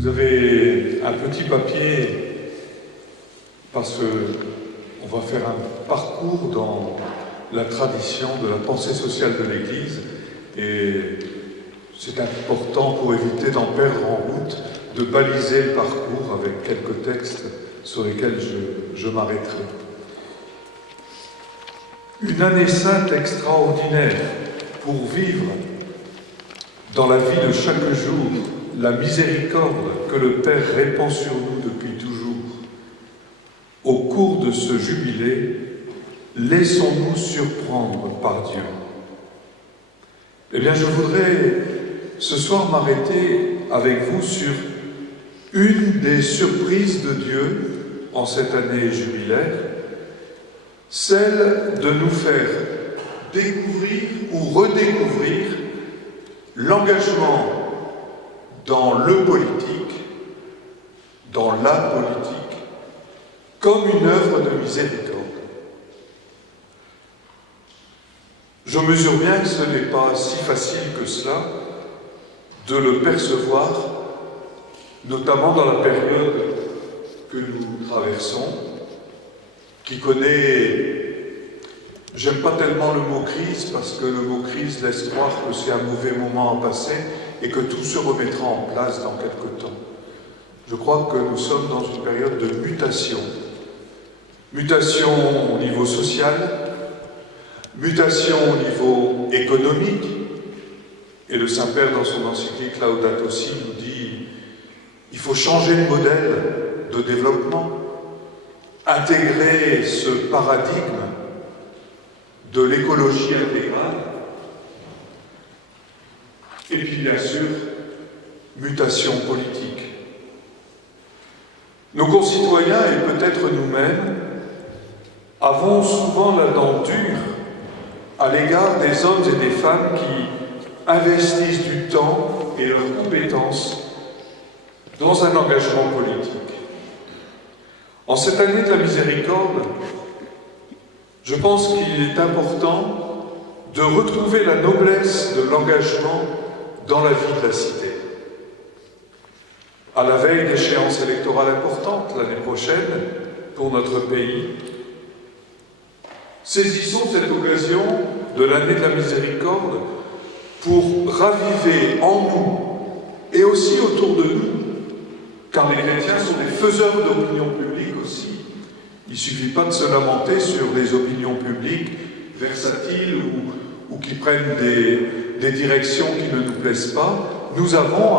Vous avez un petit papier parce qu'on va faire un parcours dans la tradition de la pensée sociale de l'Église et c'est important pour éviter d'en perdre en route, de baliser le parcours avec quelques textes sur lesquels je m'arrêterai. Une année sainte extraordinaire pour vivre dans la vie de chaque jour la miséricorde que le Père répand sur nous depuis toujours. Au cours de ce jubilé, laissons-nous surprendre par Dieu. Eh bien, je voudrais ce soir m'arrêter avec vous sur une des surprises de Dieu en cette année jubilaire, celle de nous faire découvrir ou redécouvrir l'engagement dans le politique, dans la politique, comme une œuvre de miséricorde. Je mesure bien que ce n'est pas si facile que cela de le percevoir, notamment dans la période que nous traversons, qui connaît, j'aime pas tellement le mot crise, parce que le mot crise laisse croire que c'est un mauvais moment à passer et que tout se remettra en place dans quelque temps. Je crois que nous sommes dans une période de mutation. Mutation au niveau social, mutation au niveau économique, et le Saint-Père dans son encyclique Laudato Si nous dit il faut changer de modèle de développement, intégrer ce paradigme de l'écologie intégrale, et puis bien sûr, mutation politique. Nos concitoyens et peut-être nous-mêmes avons souvent la dent dure à l'égard des hommes et des femmes qui investissent du temps et leurs compétences dans un engagement politique. En cette année de la miséricorde, je pense qu'il est important de retrouver la noblesse de l'engagement dans la vie de la cité. À la veille d'échéances électorales importantes l'année prochaine pour notre pays, saisissons cette occasion de l'année de la miséricorde pour raviver en nous et aussi autour de nous, car les chrétiens sont des faiseurs d'opinion publique aussi. Il ne suffit pas de se lamenter sur les opinions publiques versatiles ou qui prennent des directions qui ne nous plaisent pas. Nous avons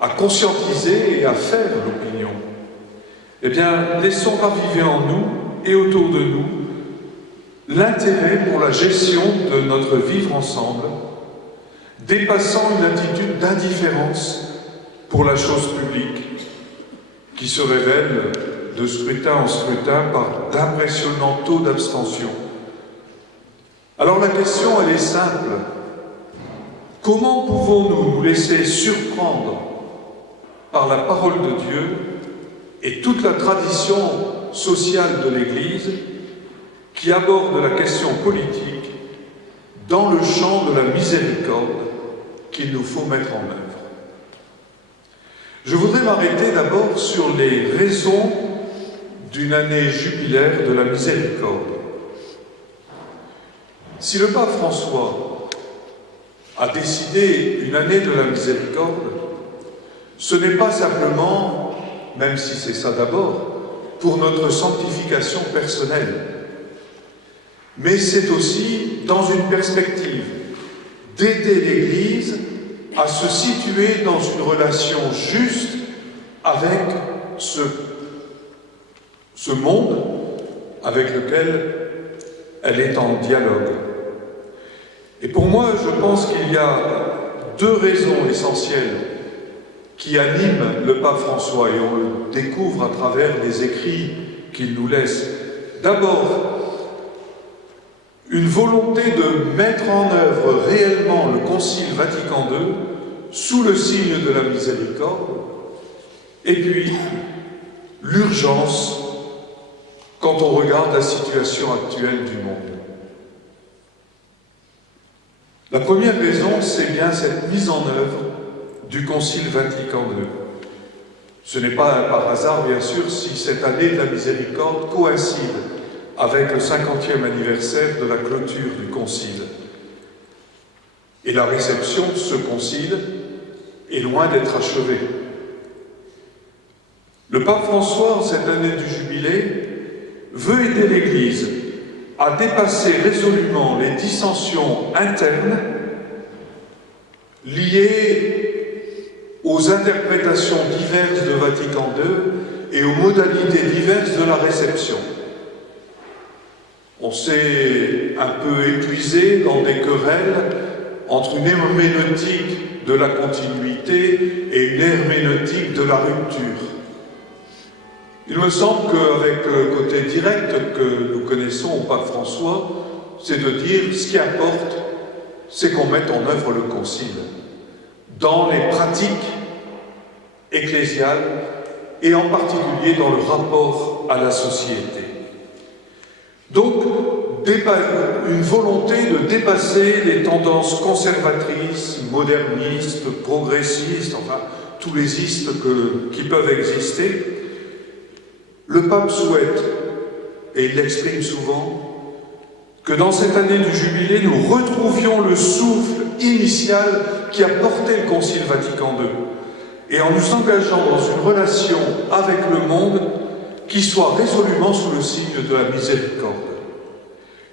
à conscientiser et à faire l'opinion. Eh bien, laissons raviver en nous et autour de nous l'intérêt pour la gestion de notre vivre ensemble, dépassant une attitude d'indifférence pour la chose publique qui se révèle de scrutin en scrutin par d'impressionnants taux d'abstention. Alors la question, elle est simple. Comment pouvons-nous nous laisser surprendre par la parole de Dieu et toute la tradition sociale de l'Église qui aborde la question politique dans le champ de la miséricorde qu'il nous faut mettre en œuvre? Je voudrais m'arrêter d'abord sur les raisons d'une année jubilaire de la miséricorde. Si le pape François a décidé une année de la miséricorde, ce n'est pas simplement, même si c'est ça d'abord, pour notre sanctification personnelle, mais c'est aussi dans une perspective d'aider l'Église à se situer dans une relation juste avec ce monde avec lequel elle est en dialogue. Et pour moi, je pense qu'il y a deux raisons essentielles qui animent le pape François, et on le découvre à travers les écrits qu'il nous laisse. D'abord, une volonté de mettre en œuvre réellement le Concile Vatican II sous le signe de la miséricorde, et puis l'urgence quand on regarde la situation actuelle du monde. La première raison, c'est bien cette mise en œuvre du Concile Vatican II. Ce n'est pas par hasard, bien sûr, si cette année de la miséricorde coïncide avec le 50e anniversaire de la clôture du Concile. Et la réception de ce Concile est loin d'être achevée. Le pape François, en cette année du jubilé, veut aider l'Église à dépasser résolument les dissensions internes liées aux interprétations diverses de Vatican II et aux modalités diverses de la réception. On s'est un peu épuisé dans des querelles entre une herméneutique de la continuité et une herméneutique de la rupture. Il me semble qu'avec le côté direct que nous connaissons au pape François, c'est de dire ce qui importe, c'est qu'on mette en œuvre le Concile dans les pratiques ecclésiales et en particulier dans le rapport à la société. Donc, une volonté de dépasser les tendances conservatrices, modernistes, progressistes, enfin tous les istes qui peuvent exister. Le pape souhaite, et il l'exprime souvent, que dans cette année du jubilé, nous retrouvions le souffle initial qui a porté le Concile Vatican II, et en nous engageant dans une relation avec le monde qui soit résolument sous le signe de la miséricorde.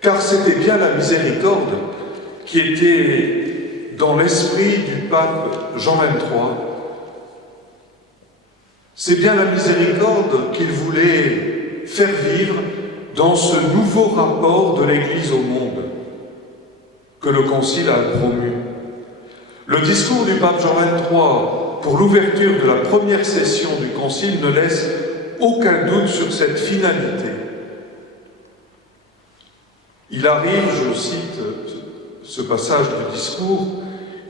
Car c'était bien la miséricorde qui était dans l'esprit du pape Jean XXIII. C'est bien la miséricorde qu'il voulait faire vivre dans ce nouveau rapport de l'Église au monde que le Concile a promu. Le discours du pape Jean XXIII pour l'ouverture de la première session du Concile ne laisse aucun doute sur cette finalité. Il arrive, je cite ce passage du discours,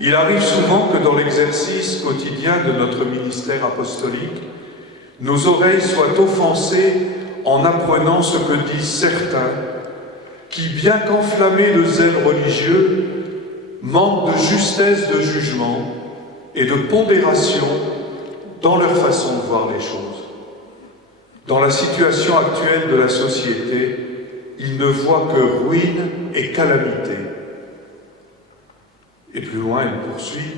il arrive souvent que dans l'exercice quotidien de notre ministère apostolique, nos oreilles soient offensées en apprenant ce que disent certains qui, bien qu'enflammés de zèle religieux, manquent de justesse de jugement et de pondération dans leur façon de voir les choses. Dans la situation actuelle de la société, ils ne voient que ruine et calamité. Et plus loin, il poursuit,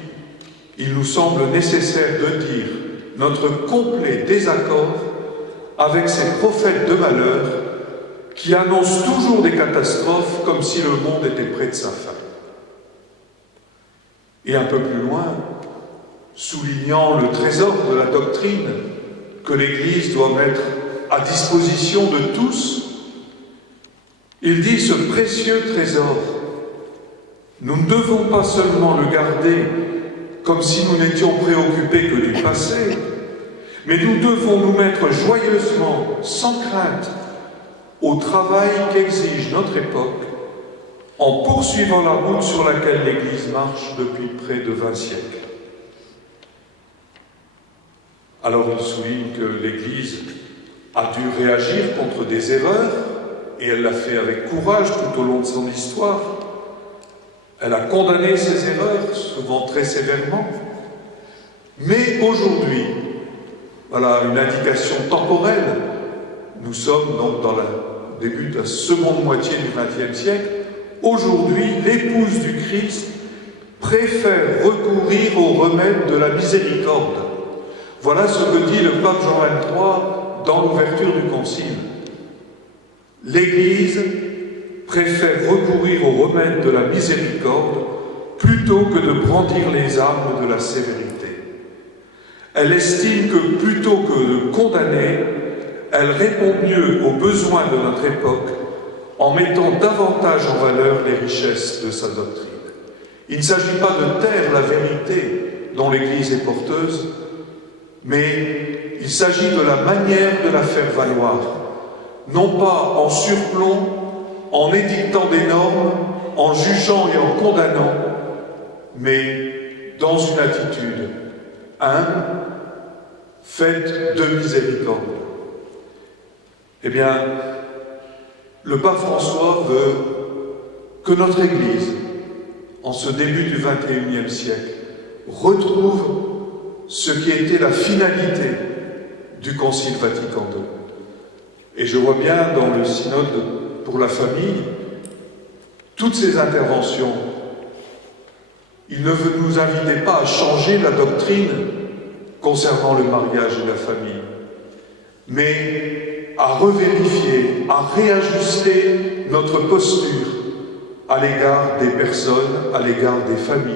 il nous semble nécessaire de dire notre complet désaccord avec ces prophètes de malheur qui annoncent toujours des catastrophes comme si le monde était près de sa fin. Et un peu plus loin, soulignant le trésor de la doctrine que l'Église doit mettre à disposition de tous, il dit ce précieux trésor, nous ne devons pas seulement le garder comme si nous n'étions préoccupés que du passé, mais nous devons nous mettre joyeusement, sans crainte, au travail qu'exige notre époque, en poursuivant la route sur laquelle l'Église marche depuis près de 20 siècles. Alors il souligne que l'Église a dû réagir contre des erreurs, et elle l'a fait avec courage tout au long de son histoire. Elle a condamné ces erreurs, souvent très sévèrement. Mais aujourd'hui, voilà une indication temporelle. Nous sommes donc dans le début de la seconde moitié du XXe siècle. Aujourd'hui, l'épouse du Christ préfère recourir au remède de la miséricorde. Voilà ce que dit le pape Jean XXIII dans l'ouverture du Concile. L'Église préfère recourir au remède de la miséricorde plutôt que de brandir les armes de la sévérité. Elle estime que plutôt que de condamner, elle répond mieux aux besoins de notre époque en mettant davantage en valeur les richesses de sa doctrine. Il ne s'agit pas de taire la vérité dont l'Église est porteuse, mais il s'agit de la manière de la faire valoir, non pas en surplomb, en édictant des normes, en jugeant et en condamnant, mais dans une attitude humble, faite de miséricorde. Eh bien, le pape François veut que notre Église, en ce début du XXIe siècle, retrouve ce qui était la finalité du Concile Vatican II. Et je vois bien dans le synode pour la famille, toutes ces interventions, il ne nous invitait pas à changer la doctrine concernant le mariage et la famille, mais à revérifier, à réajuster notre posture à l'égard des personnes, à l'égard des familles,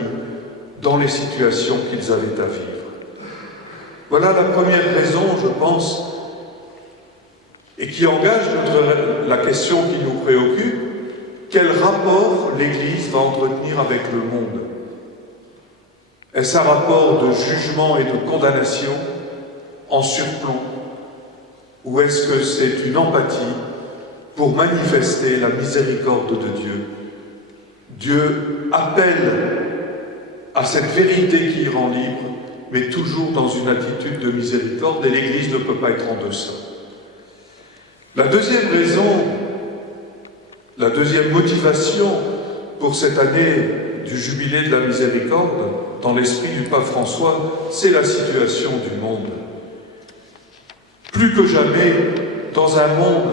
dans les situations qu'ils avaient à vivre. Voilà la première raison, je pense, et qui engage la question qui nous préoccupe: quel rapport l'Église va entretenir avec le monde? Est-ce un rapport de jugement et de condamnation en surplomb? Ou est-ce que c'est une empathie pour manifester la miséricorde de Dieu? Dieu appelle à cette vérité qui rend libre, mais toujours dans une attitude de miséricorde, et l'Église ne peut pas être en deçà. La deuxième raison, la deuxième motivation pour cette année du jubilé de la miséricorde, dans l'esprit du pape François, c'est la situation du monde. Plus que jamais, dans un monde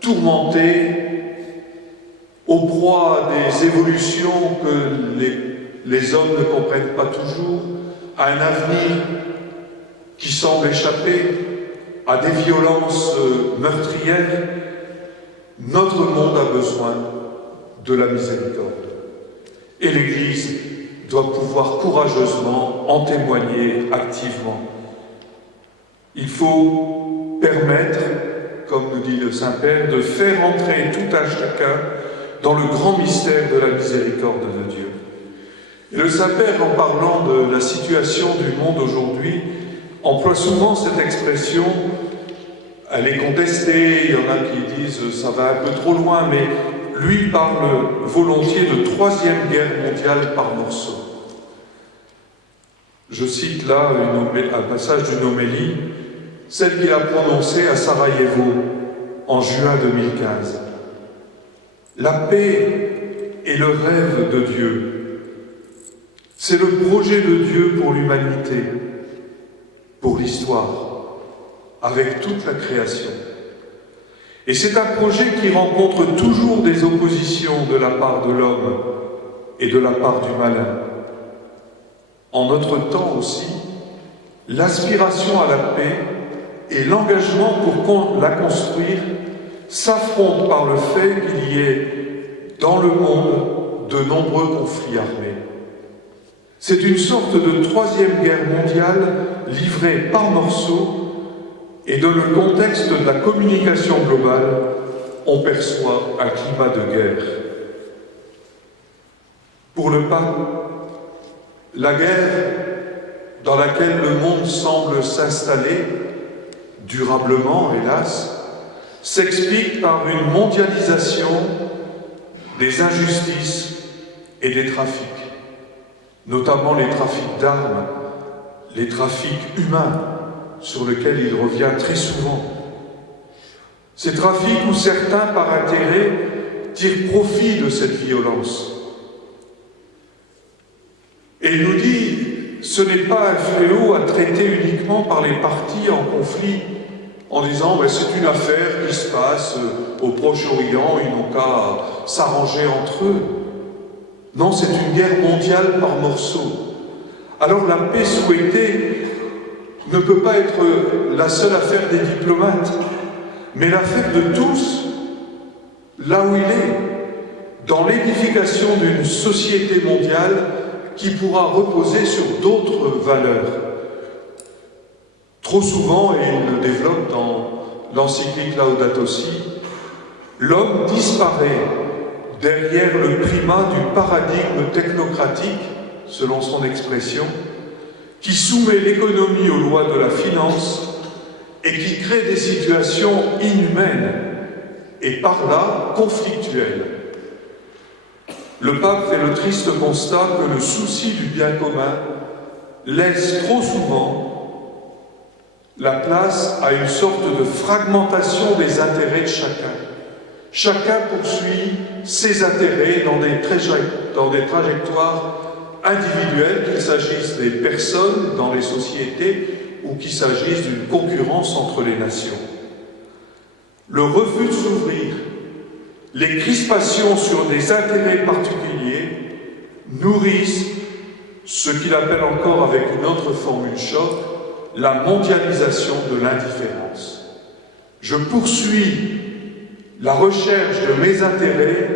tourmenté, au proie des évolutions que les hommes ne comprennent pas toujours, à un avenir qui semble échapper à des violences meurtrières, notre monde a besoin de la miséricorde. Et l'Église doit pouvoir courageusement en témoigner activement. Il faut permettre, comme nous dit le Saint-Père, de faire entrer tout un chacun dans le grand mystère de la miséricorde de Dieu. Et le Saint-Père, en parlant de la situation du monde aujourd'hui, emploie souvent cette expression. Elle est contestée, il y en a qui disent ça va un peu trop loin, mais lui parle volontiers de troisième guerre mondiale par morceaux. Je cite là un passage d'une homélie, celle qu'il a prononcée à Sarajevo en juin 2015. La paix est le rêve de Dieu. C'est le projet de Dieu pour l'humanité, pour l'histoire, avec toute la création. Et c'est un projet qui rencontre toujours des oppositions de la part de l'homme et de la part du malin. En notre temps aussi, l'aspiration à la paix et l'engagement pour la construire s'affrontent par le fait qu'il y ait dans le monde de nombreux conflits armés. C'est une sorte de troisième guerre mondiale livrée par morceaux, et dans le contexte de la communication globale, on perçoit un climat de guerre. Pour le pape, la guerre dans laquelle le monde semble s'installer, durablement hélas, s'explique par une mondialisation des injustices et des trafics, notamment les trafics d'armes, les trafics humains, sur lesquels il revient très souvent. Ces trafics où certains, par intérêt, tirent profit de cette violence. Et il nous dit, ce n'est pas un fléau à traiter uniquement par les partis en conflit, en disant c'est une affaire qui se passe au Proche-Orient, ils n'ont qu'à s'arranger entre eux. Non, c'est une guerre mondiale par morceaux. Alors la paix souhaitée ne peut pas être la seule affaire des diplomates, mais l'affaire de tous, là où il est, dans l'édification d'une société mondiale qui pourra reposer sur d'autres valeurs. Trop souvent, et il le développe dans l'encyclique Laudato Si, l'homme disparaît derrière le primat du paradigme technocratique, selon son expression, qui soumet l'économie aux lois de la finance et qui crée des situations inhumaines et par là conflictuelles. Le pape fait le triste constat que le souci du bien commun laisse trop souvent la place à une sorte de fragmentation des intérêts de chacun. Chacun poursuit ses intérêts dans des trajectoires individuelles, qu'il s'agisse des personnes dans les sociétés ou qu'il s'agisse d'une concurrence entre les nations. Le refus de s'ouvrir, les crispations sur des intérêts particuliers nourrissent ce qu'il appelle encore avec une autre formule choc, la mondialisation de l'indifférence. Je poursuis la recherche de mes intérêts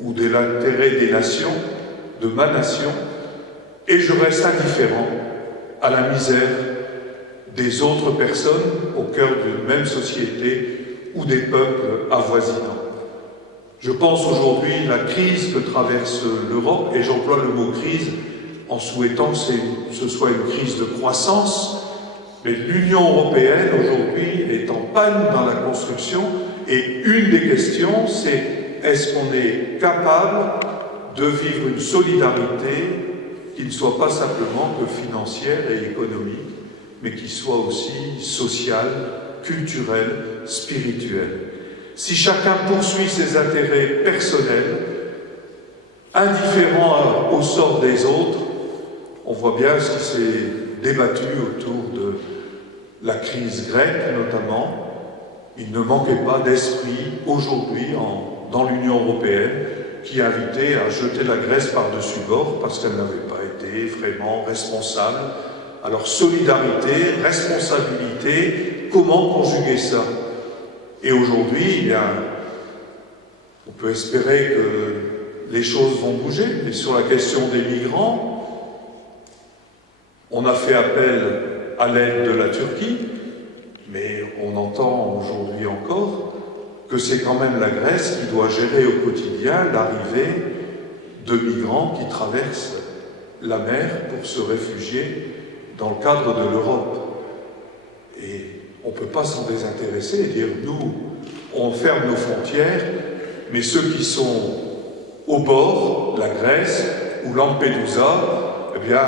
ou de l'intérêt des nations, de ma nation, et je reste indifférent à la misère des autres personnes au cœur d'une même société ou des peuples avoisinants. Je pense aujourd'hui à la crise que traverse l'Europe, et j'emploie le mot crise en souhaitant que ce soit une crise de croissance, mais l'Union européenne aujourd'hui est en panne dans la construction, et une des questions c'est est-ce qu'on est capable de vivre une solidarité qui ne soit pas simplement que financière et économique, mais qui soit aussi sociale, culturelle, spirituelle. Si chacun poursuit ses intérêts personnels, indifférent au sort des autres, on voit bien ce qui s'est débattu autour de la crise grecque notamment. Il ne manquait pas d'esprit aujourd'hui dans l'Union européenne qui invitait à jeter la Grèce par-dessus bord parce qu'elle n'avait pas été vraiment responsable. Alors solidarité, responsabilité, comment conjuguer ça? Et aujourd'hui, on peut espérer que les choses vont bouger, mais sur la question des migrants, on a fait appel à l'aide de la Turquie, mais on entend aujourd'hui encore que c'est quand même la Grèce qui doit gérer au quotidien l'arrivée de migrants qui traversent la mer pour se réfugier dans le cadre de l'Europe. Et on ne peut pas s'en désintéresser et dire nous, on ferme nos frontières, mais ceux qui sont au bord, la Grèce ou Lampedusa, eh bien,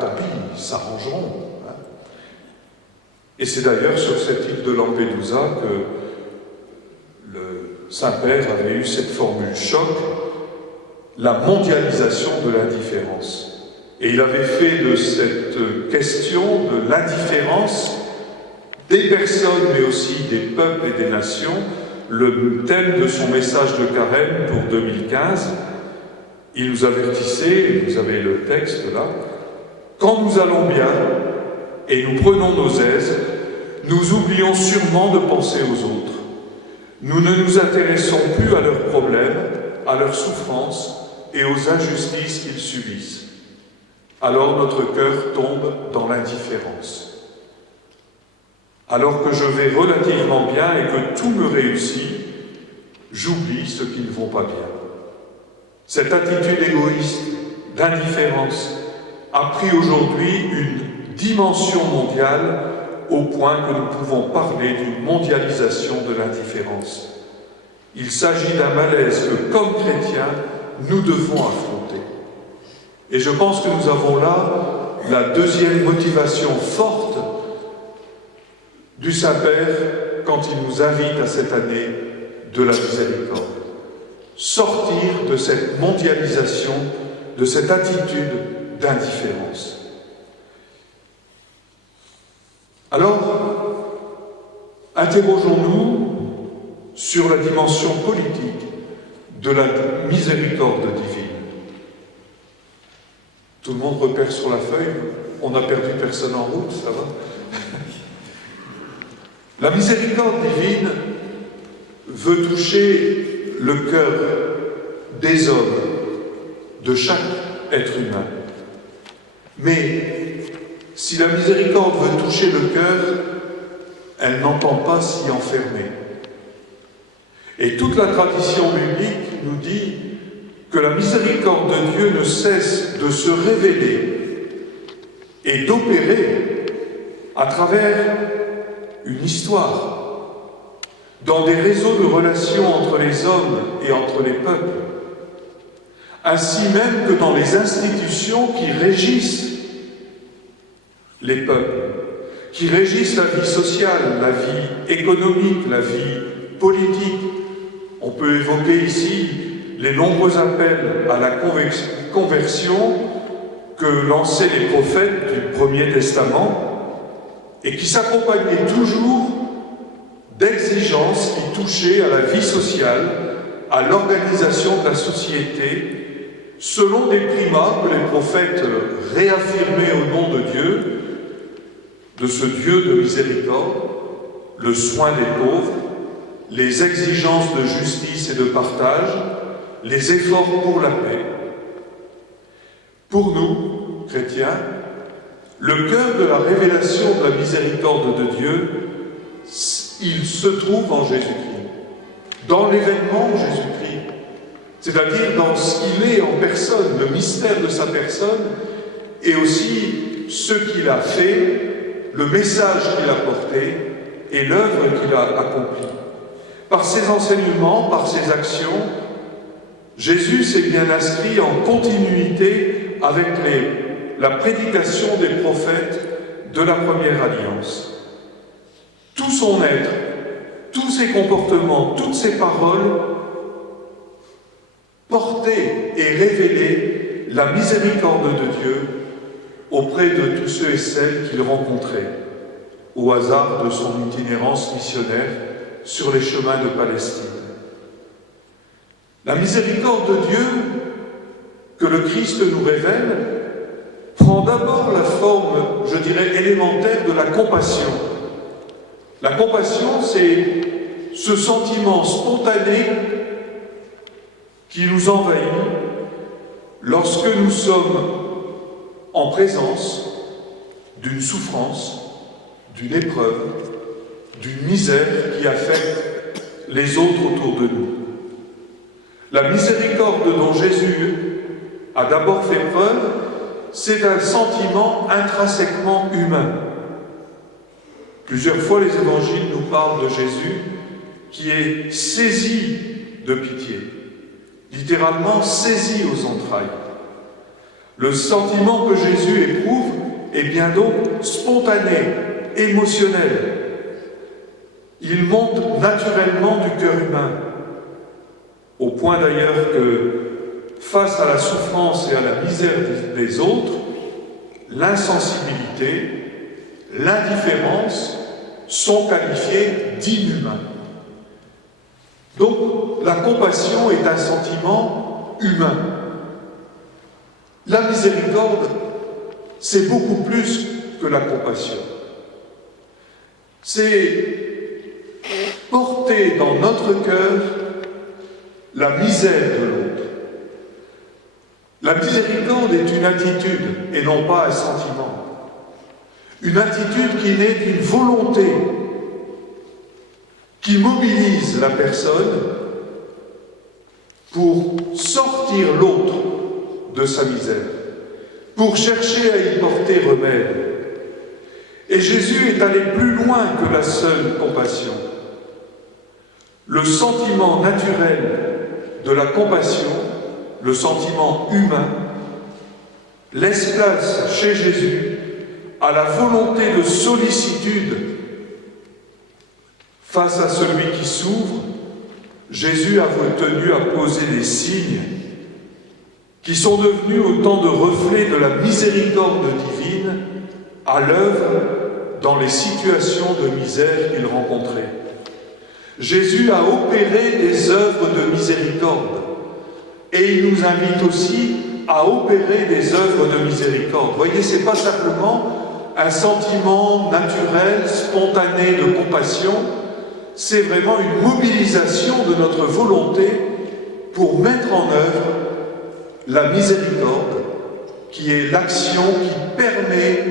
tant pis, ils s'arrangeront. Et c'est d'ailleurs sur cette île de Lampedusa que le Saint-Père avait eu cette formule choc, la mondialisation de l'indifférence. Et il avait fait de cette question de l'indifférence des personnes, mais aussi des peuples et des nations, le thème de son message de carême pour 2015. Il nous avertissait, vous avez le texte là, « Quand nous allons bien et nous prenons nos aises, nous oublions sûrement de penser aux autres. Nous ne nous intéressons plus à leurs problèmes, à leurs souffrances et aux injustices qu'ils subissent. Alors notre cœur tombe dans l'indifférence. Alors que je vais relativement bien et que tout me réussit, j'oublie ceux qui ne vont pas bien. » Cette attitude égoïste, d'indifférence, a pris aujourd'hui une dimension mondiale au point que nous pouvons parler d'une mondialisation de l'indifférence. Il s'agit d'un malaise que, comme chrétiens, nous devons affronter. Et je pense que nous avons là la deuxième motivation forte du Saint-Père quand il nous invite à cette année de la miséricorde. Sortir de cette mondialisation, de cette attitude d'indifférence. Alors, interrogeons-nous sur la dimension politique de la miséricorde divine. Tout le monde repère sur la feuille, on n'a perdu personne en route, ça va? La miséricorde divine veut toucher le cœur des hommes, de chaque être humain. Mais si la miséricorde veut toucher le cœur, elle n'entend pas s'y enfermer. Et toute la tradition biblique nous dit que la miséricorde de Dieu ne cesse de se révéler et d'opérer à travers une histoire, dans des réseaux de relations entre les hommes et entre les peuples, ainsi même que dans les institutions qui régissent les peuples, qui régissent la vie sociale, la vie économique, la vie politique. On peut évoquer ici les nombreux appels à la conversion que lançaient les prophètes du Premier Testament et qui s'accompagnait toujours d'exigences qui touchaient à la vie sociale, à l'organisation de la société, selon des primats que les prophètes réaffirmaient au nom de Dieu, de ce Dieu de miséricorde, le soin des pauvres, les exigences de justice et de partage, les efforts pour la paix. Pour nous, chrétiens, le cœur de la révélation de la miséricorde de Dieu, il se trouve en Jésus-Christ, dans l'événement Jésus-Christ, c'est-à-dire dans ce qu'il est en personne, le mystère de sa personne, et aussi ce qu'il a fait, le message qu'il a porté et l'œuvre qu'il a accomplie. Par ses enseignements, par ses actions, Jésus s'est bien inscrit en continuité avec la prédication des prophètes de la première alliance. Tout son être, tous ses comportements, toutes ses paroles portaient et révélaient la miséricorde de Dieu auprès de tous ceux et celles qu'il rencontrait au hasard de son itinérance missionnaire sur les chemins de Palestine. La miséricorde de Dieu que le Christ nous révèle prend d'abord la forme, je dirais, élémentaire de la compassion. La compassion, c'est ce sentiment spontané qui nous envahit lorsque nous sommes en présence d'une souffrance, d'une épreuve, d'une misère qui affecte les autres autour de nous. La miséricorde dont Jésus a d'abord fait preuve, c'est un sentiment intrinsèquement humain. Plusieurs fois, les évangiles nous parlent de Jésus qui est saisi de pitié, littéralement saisi aux entrailles. Le sentiment que Jésus éprouve est bien donc spontané, émotionnel. Il monte naturellement du cœur humain, au point d'ailleurs que, face à la souffrance et à la misère des autres, l'insensibilité, l'indifférence sont qualifiés d'inhumains. Donc, la compassion est un sentiment humain. La miséricorde, c'est beaucoup plus que la compassion. C'est porter dans notre cœur la misère de l'autre. La miséricorde est une attitude et non pas un sentiment. Une attitude qui naît d'une volonté qui mobilise la personne pour sortir l'autre de sa misère, pour chercher à y porter remède. Et Jésus est allé plus loin que la seule compassion. Le sentiment naturel de la compassion, le sentiment humain, laisse place chez Jésus à la volonté de sollicitude face à celui qui s'ouvre. Jésus a tenu à poser des signes qui sont devenus autant de reflets de la miséricorde divine à l'œuvre dans les situations de misère qu'il rencontrait. Jésus a opéré des œuvres de miséricorde et il nous invite aussi à opérer des œuvres de miséricorde. Vous voyez, ce n'est pas simplement un sentiment naturel, spontané de compassion, c'est vraiment une mobilisation de notre volonté pour mettre en œuvre la miséricorde, qui est l'action qui permet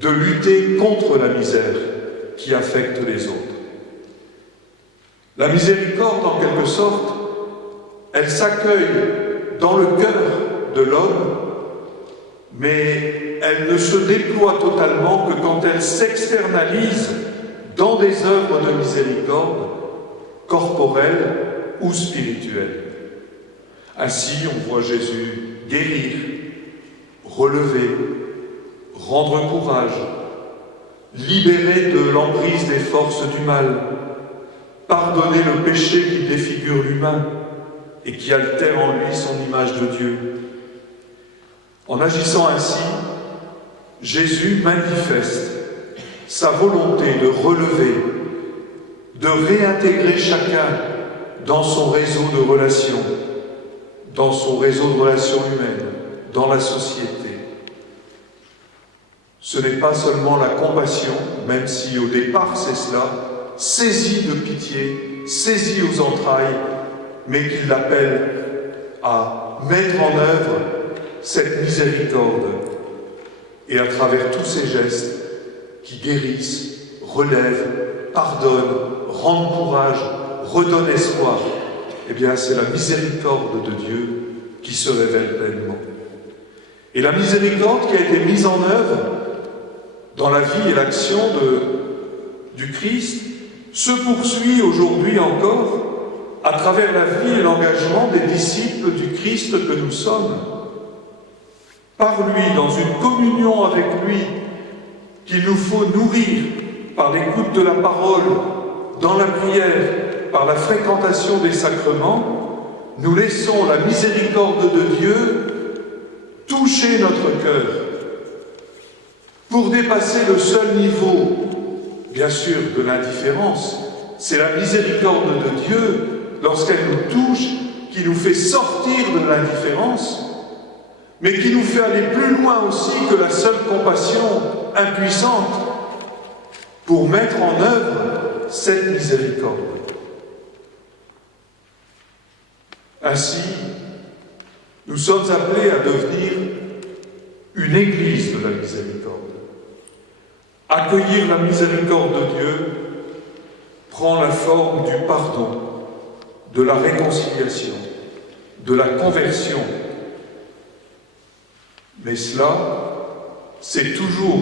de lutter contre la misère qui affecte les autres. La miséricorde, en quelque sorte, elle s'accueille dans le cœur de l'homme, mais elle ne se déploie totalement que quand elle s'externalise dans des œuvres de miséricorde corporelles ou spirituelles. Ainsi, on voit Jésus guérir, relever, rendre courage, libérer de l'emprise des forces du mal, pardonner le péché qui défigure l'humain et qui altère en lui son image de Dieu. En agissant ainsi, Jésus manifeste sa volonté de relever, de réintégrer chacun dans son réseau de relations, dans son réseau de relations humaines, dans la société. Ce n'est pas seulement la compassion, même si au départ c'est cela, saisi de pitié, saisi aux entrailles, mais qu'il l'appelle à mettre en œuvre cette miséricorde et à travers tous ces gestes qui guérissent, relèvent, pardonnent, rendent courage, redonnent espoir, eh bien c'est la miséricorde de Dieu qui se révèle pleinement. Et la miséricorde qui a été mise en œuvre dans la vie et l'action du Christ se poursuit aujourd'hui encore à travers la vie et l'engagement des disciples du Christ que nous sommes. Par lui, dans une communion avec lui, qu'il nous faut nourrir par l'écoute de la parole, dans la prière, par la fréquentation des sacrements, nous laissons la miséricorde de Dieu toucher notre cœur pour dépasser le seul niveau, bien sûr, de l'indifférence. C'est la miséricorde de Dieu, lorsqu'elle nous touche, qui nous fait sortir de l'indifférence, mais qui nous fait aller plus loin aussi que la seule compassion impuissante pour mettre en œuvre cette miséricorde. Ainsi, nous sommes appelés à devenir une église de la miséricorde. Accueillir la miséricorde de Dieu prend la forme du pardon, de la réconciliation, de la conversion. Mais cela, c'est toujours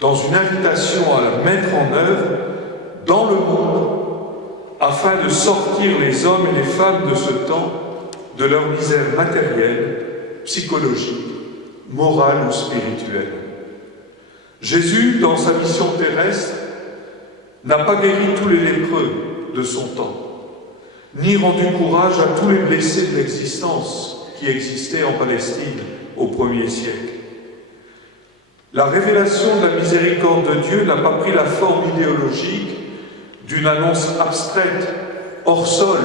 dans une invitation à la mettre en œuvre dans le monde afin de sortir les hommes et les femmes de ce temps de leur misère matérielle, psychologique, morale ou spirituelle. Jésus, dans sa mission terrestre, n'a pas guéri tous les lépreux de son temps, ni rendu courage à tous les blessés de l'existence qui existaient en Palestine au 1er siècle. La révélation de la miséricorde de Dieu n'a pas pris la forme idéologique d'une annonce abstraite, hors sol.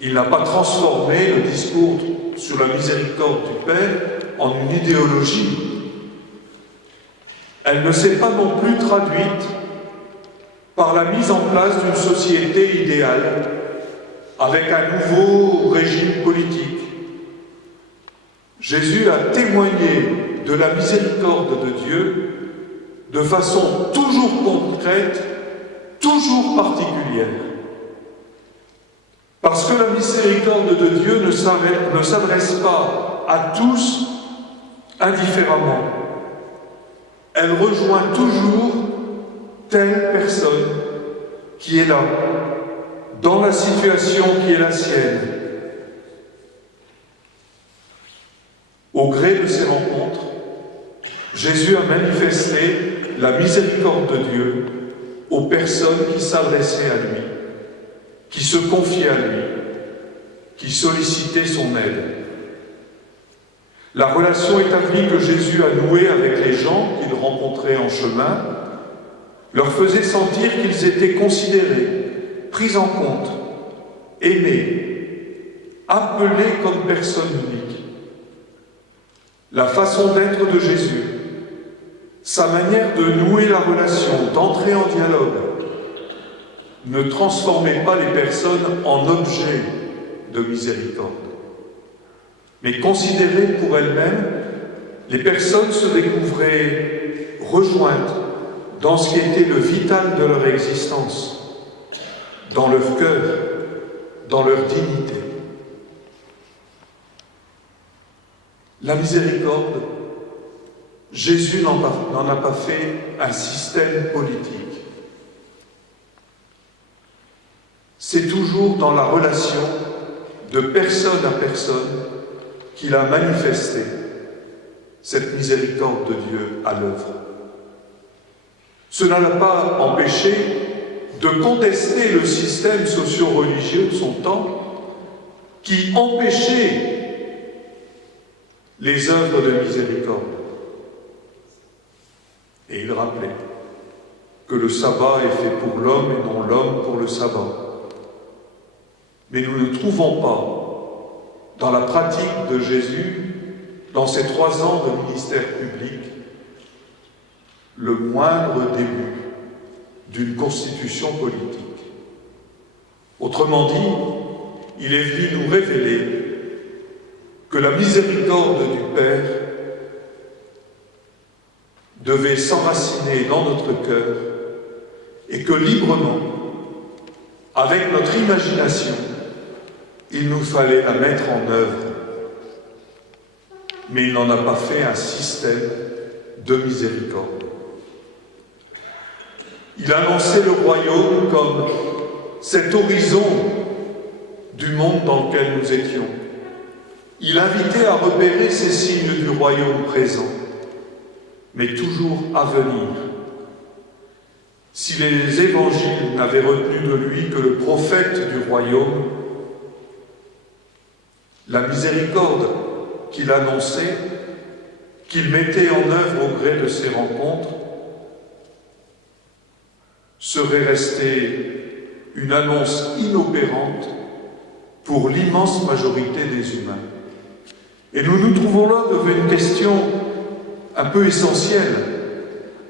Il n'a pas transformé le discours sur la miséricorde du Père en une idéologie. Elle ne s'est pas non plus traduite par la mise en place d'une société idéale avec un nouveau régime politique. Jésus a témoigné de la miséricorde de Dieu de façon toujours concrète, toujours particulière. Parce que la miséricorde de Dieu ne s'adresse pas à tous indifféremment. Elle rejoint toujours telle personne qui est là, dans la situation qui est la sienne. Au gré de ces rencontres, Jésus a manifesté la miséricorde de Dieu aux personnes qui s'adressaient à lui, qui se confiaient à lui, qui sollicitaient son aide. La relation établie que Jésus a nouée avec les gens qu'il rencontrait en chemin leur faisait sentir qu'ils étaient considérés, pris en compte, aimés, appelés comme personnes uniques. La façon d'être de Jésus, sa manière de nouer la relation, d'entrer en dialogue, ne transformait pas les personnes en objets de miséricorde. Mais considérées pour elles-mêmes, les personnes se découvraient rejointes dans ce qui était le vital de leur existence, dans leur cœur, dans leur dignité. La miséricorde, Jésus n'en a pas fait un système politique. C'est toujours dans la relation de personne à personne qu'il a manifesté cette miséricorde de Dieu à l'œuvre. Cela n'a pas empêché de contester le système socio-religieux de son temps qui empêchait les œuvres de miséricorde. Et il rappeler que le sabbat est fait pour l'homme et non l'homme pour le sabbat. Mais nous ne trouvons pas dans la pratique de Jésus, dans ces 3 ans de ministère public, le moindre début d'une constitution politique. Autrement dit, il est venu nous révéler que la miséricorde du Père devait s'enraciner dans notre cœur et que librement, avec notre imagination, il nous fallait la mettre en œuvre. Mais il n'en a pas fait un système de miséricorde. Il annonçait le royaume comme cet horizon du monde dans lequel nous étions. Il invitait à repérer ces signes du royaume présent, mais toujours à venir. Si les évangiles n'avaient retenu de lui que le prophète du royaume, la miséricorde qu'il annonçait, qu'il mettait en œuvre au gré de ses rencontres, serait restée une annonce inopérante pour l'immense majorité des humains. Et nous nous trouvons là devant une question un peu essentielle.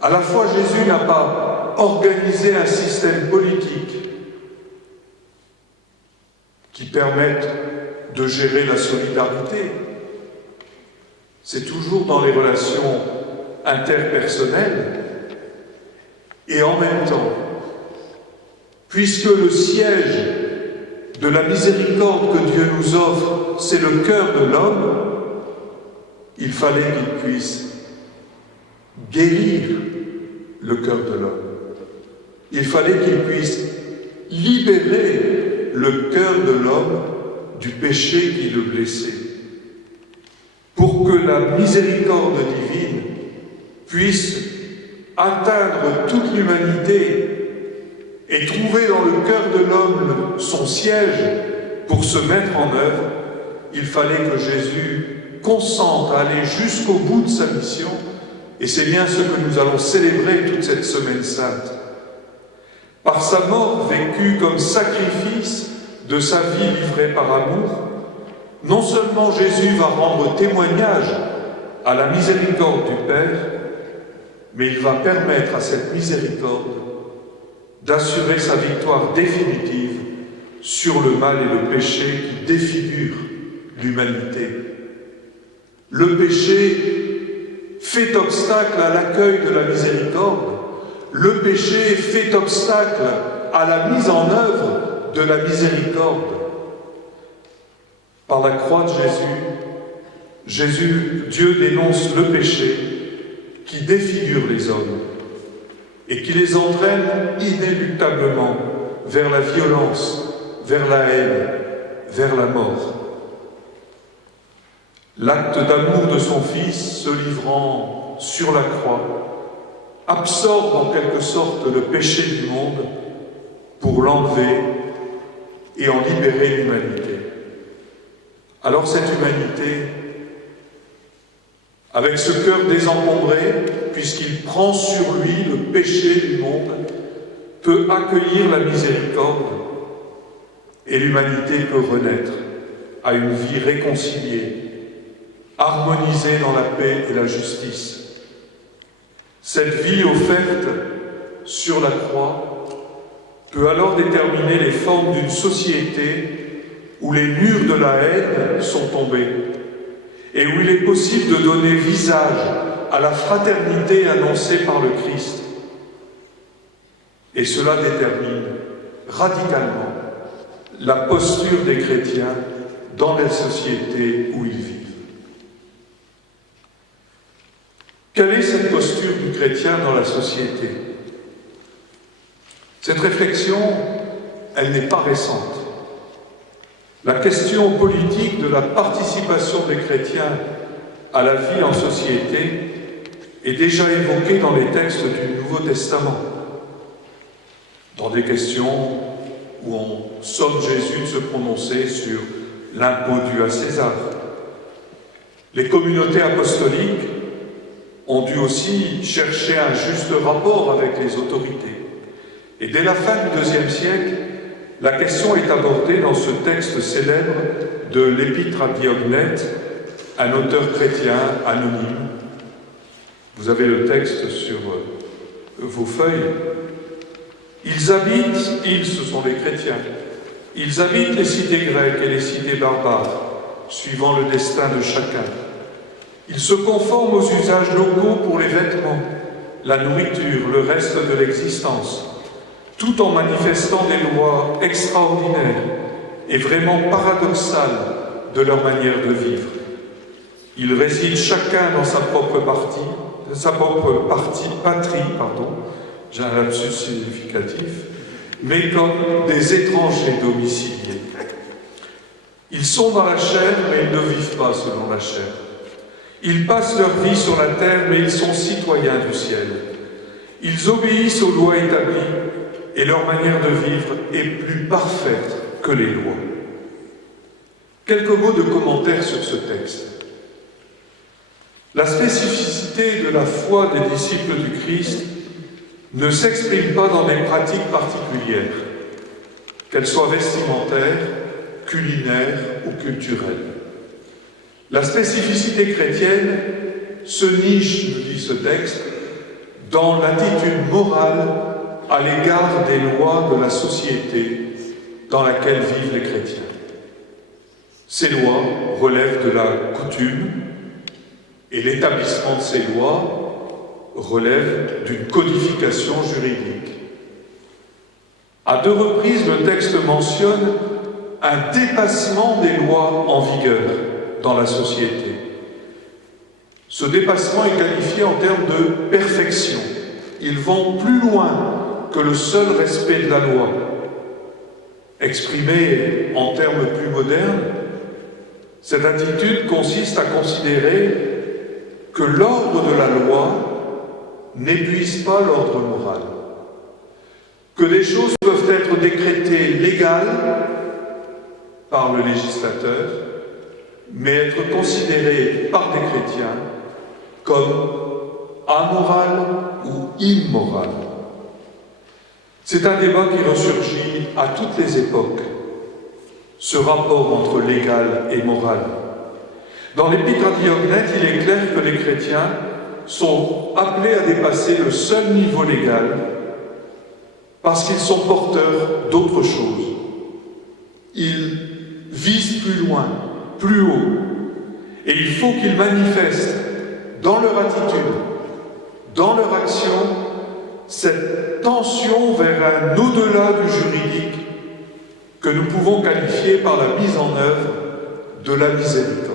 À la fois, Jésus n'a pas organisé un système politique qui permette de gérer la solidarité. C'est toujours dans les relations interpersonnelles. Et en même temps, puisque le siège de la miséricorde que Dieu nous offre, c'est le cœur de l'homme, il fallait qu'il puisse guérir le cœur de l'homme. Il fallait qu'il puisse libérer le cœur de l'homme du péché qui le blessait, pour que la miséricorde divine puisse atteindre toute l'humanité et trouver dans le cœur de l'homme son siège pour se mettre en œuvre. Il fallait que Jésus consente à aller jusqu'au bout de sa mission, et c'est bien ce que nous allons célébrer toute cette semaine sainte. Par sa mort vécue comme sacrifice de sa vie livrée par amour, non seulement Jésus va rendre témoignage à la miséricorde du Père, mais il va permettre à cette miséricorde d'assurer sa victoire définitive sur le mal et le péché qui défigurent l'humanité. Le péché fait obstacle à l'accueil de la miséricorde. Le péché fait obstacle à la mise en œuvre de la miséricorde. Par la croix de Jésus, Dieu dénonce le péché qui défigure les hommes et qui les entraîne inéluctablement vers la violence, vers la haine, vers la mort. L'acte d'amour de son Fils, se livrant sur la croix, absorbe en quelque sorte le péché du monde pour l'enlever et en libérer l'humanité. Alors cette humanité, avec ce cœur désencombré, puisqu'il prend sur lui le péché du monde, peut accueillir la miséricorde et l'humanité peut renaître à une vie réconciliée, harmonisée dans la paix et la justice. Cette vie offerte sur la croix peut alors déterminer les formes d'une société où les murs de la haine sont tombés et où il est possible de donner visage à la fraternité annoncée par le Christ. Et cela détermine radicalement la posture des chrétiens dans les sociétés où ils vivent. Quelle est cette posture du chrétien dans la société? Cette réflexion, elle n'est pas récente. La question politique de la participation des chrétiens à la vie en société est déjà évoquée dans les textes du Nouveau Testament, dans des questions où on somme Jésus de se prononcer sur l'impôt dû à César. Les communautés apostoliques ont dû aussi chercher un juste rapport avec les autorités. Et dès la fin du IIe siècle, la question est abordée dans ce texte célèbre de l'Épître à Diognète, un auteur chrétien anonyme. Vous avez le texte sur vos feuilles. Ils habitent, ce sont les chrétiens, ils habitent les cités grecques et les cités barbares, suivant le destin de chacun. Ils se conforment aux usages locaux pour les vêtements, la nourriture, le reste de l'existence, tout en manifestant des lois extraordinaires et vraiment paradoxales de leur manière de vivre. Ils résident chacun dans sa propre patrie, j'ai un lapsus significatif, mais comme des étrangers domiciliés. Ils sont dans la chair, mais ils ne vivent pas selon la chair. Ils passent leur vie sur la terre, mais ils sont citoyens du ciel. Ils obéissent aux lois établies, et leur manière de vivre est plus parfaite que les lois. Quelques mots de commentaire sur ce texte. La spécificité de la foi des disciples du Christ ne s'exprime pas dans des pratiques particulières, qu'elles soient vestimentaires, culinaires ou culturelles. La spécificité chrétienne se niche, nous dit ce texte, dans l'attitude morale à l'égard des lois de la société dans laquelle vivent les chrétiens. Ces lois relèvent de la coutume, et l'établissement de ces lois relève d'une codification juridique. À 2 reprises, le texte mentionne un dépassement des lois en vigueur dans la société. Ce dépassement est qualifié en termes de perfection. Ils vont plus loin que le seul respect de la loi. Exprimé en termes plus modernes, cette attitude consiste à considérer que l'ordre de la loi n'épuise pas l'ordre moral, que les choses peuvent être décrétées légales par le législateur, mais être considérées par des chrétiens comme amorales ou immorales. C'est un débat qui ressurgit à toutes les époques, ce rapport entre légal et moral. Dans l'Épître à Diognète, il est clair que les chrétiens sont appelés à dépasser le seul niveau légal parce qu'ils sont porteurs d'autre chose. Ils visent plus loin, plus haut, et il faut qu'ils manifestent dans leur attitude, dans leur action, cette tension vers un au-delà du juridique que nous pouvons qualifier par la mise en œuvre de la miséricorde.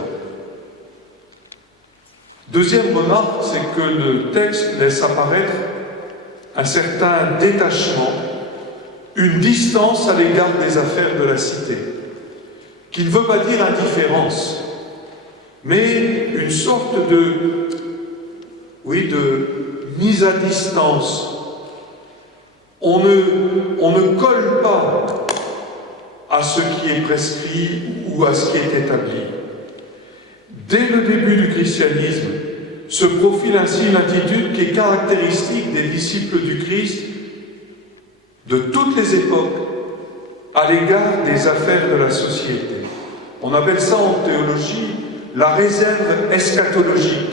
Deuxième remarque, c'est que le texte laisse apparaître un certain détachement, une distance à l'égard des affaires de la cité, qui ne veut pas dire indifférence, mais une sorte de mise à distance. On ne colle pas à ce qui est prescrit ou à ce qui est établi. Dès le début du christianisme, se profile ainsi une attitude qui est caractéristique des disciples du Christ de toutes les époques à l'égard des affaires de la société. On appelle ça en théologie la réserve eschatologique.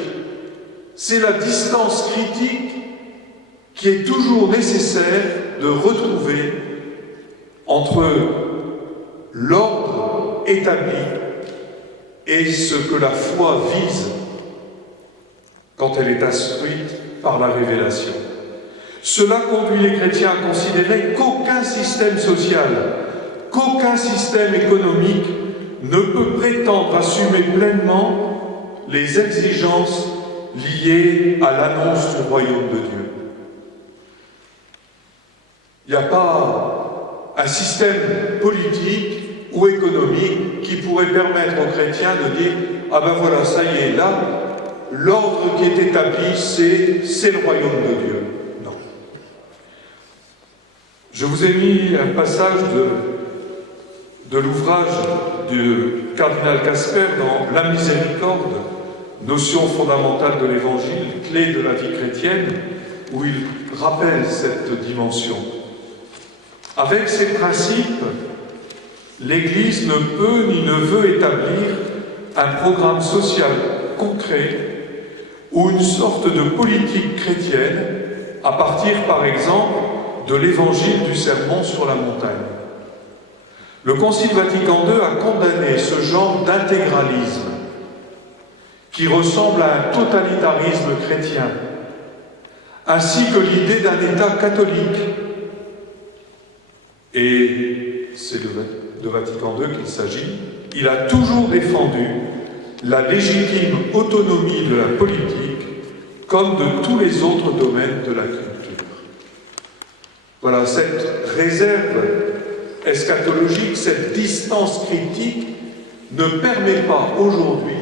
C'est la distance critique qui est toujours nécessaire de retrouver entre l'ordre établi et ce que la foi vise quand elle est instruite par la révélation. Cela conduit les chrétiens à considérer qu'aucun système social, qu'aucun système économique ne peut prétendre assumer pleinement les exigences liées à l'annonce du royaume de Dieu. Il n'y a pas un système politique ou économique qui pourrait permettre aux chrétiens de dire « Ah ben voilà, ça y est, là, l'ordre qui est établi, c'est le royaume de Dieu. » Non. Je vous ai mis un passage de l'ouvrage du cardinal Casper dans La miséricorde notion fondamentale de l'Évangile, clé de la vie chrétienne, où il rappelle cette dimension. Avec ces principes, l'Église ne peut ni ne veut établir un programme social concret ou une sorte de politique chrétienne à partir, par exemple, de l'Évangile du Sermon sur la montagne. Le Concile Vatican II a condamné ce genre d'intégralisme qui ressemble à un totalitarisme chrétien, ainsi que l'idée d'un État catholique. Et c'est de Vatican II qu'il s'agit. Il a toujours défendu la légitime autonomie de la politique comme de tous les autres domaines de la culture. Voilà, cette réserve eschatologique, cette distance critique ne permet pas aujourd'hui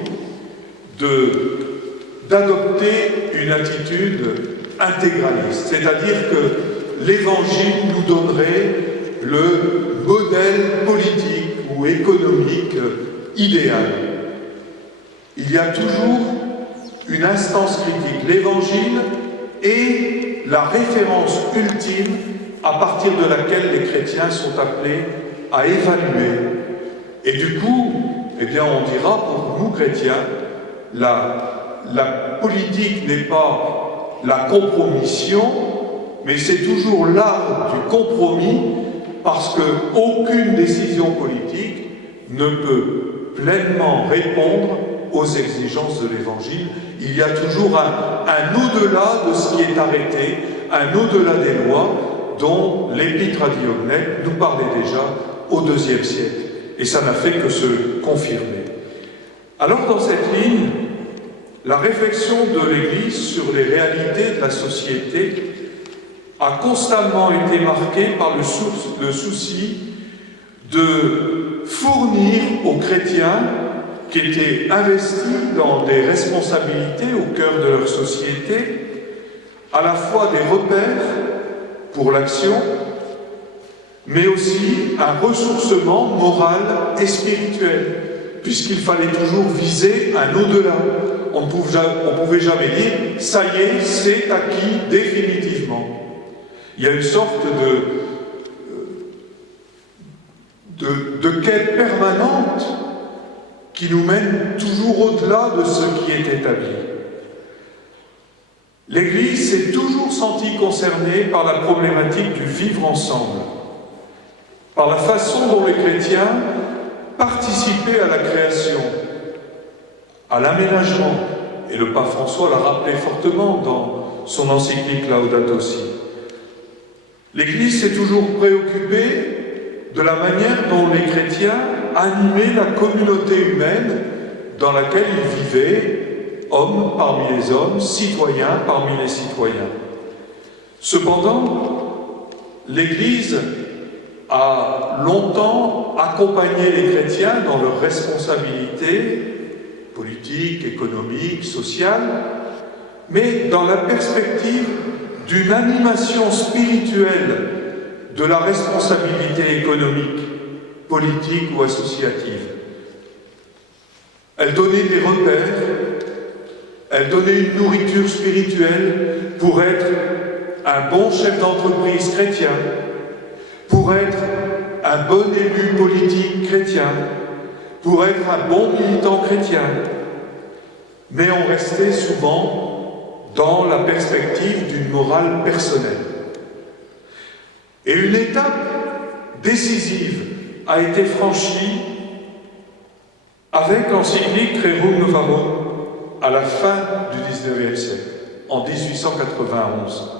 d'adopter une attitude intégraliste, c'est-à-dire que l'Évangile nous donnerait le modèle politique ou économique idéal. Il y a toujours une instance critique. L'Évangile est la référence ultime à partir de laquelle les chrétiens sont appelés à évaluer. Et du coup, eh bien, on dira pour nous chrétiens, la politique n'est pas la compromission, mais c'est toujours l'art du compromis, parce qu'aucune décision politique ne peut pleinement répondre aux exigences de l'Évangile. Il y a toujours un au-delà de ce qui est arrêté, un au-delà des lois, dont l'Épître à Diognet nous parlait déjà au IIe siècle. Et ça n'a fait que se confirmer. Alors, dans cette ligne, la réflexion de l'Église sur les réalités de la société a constamment été marquée par le souci de fournir aux chrétiens qui étaient investis dans des responsabilités au cœur de leur société, à la fois des repères pour l'action, mais aussi un ressourcement moral et spirituel, puisqu'il fallait toujours viser un au-delà. On ne pouvait jamais dire « ça y est, c'est acquis définitivement ». Il y a une sorte de quête permanente qui nous mène toujours au-delà de ce qui est établi. L'Église s'est toujours sentie concernée par la problématique du vivre ensemble, par la façon dont les chrétiens participaient à la création, à l'aménagement, et le pape François l'a rappelé fortement dans son encyclique Laudato Si. L'Église s'est toujours préoccupée de la manière dont les chrétiens animaient la communauté humaine dans laquelle ils vivaient, hommes parmi les hommes, citoyens parmi les citoyens. Cependant, l'Église a longtemps accompagné les chrétiens dans leurs responsabilités politiques, économiques, sociales, mais dans la perspective d'une animation spirituelle de la responsabilité économique, politique ou associative. Elle donnait des repères, elle donnait une nourriture spirituelle pour être un bon chef d'entreprise chrétien, pour être un bon élu politique chrétien, pour être un bon militant chrétien. Mais on restait souvent dans la perspective d'une morale personnelle. Et une étape décisive a été franchie avec l'encyclique Rerum Novarum à la fin du XIXe siècle, en 1891.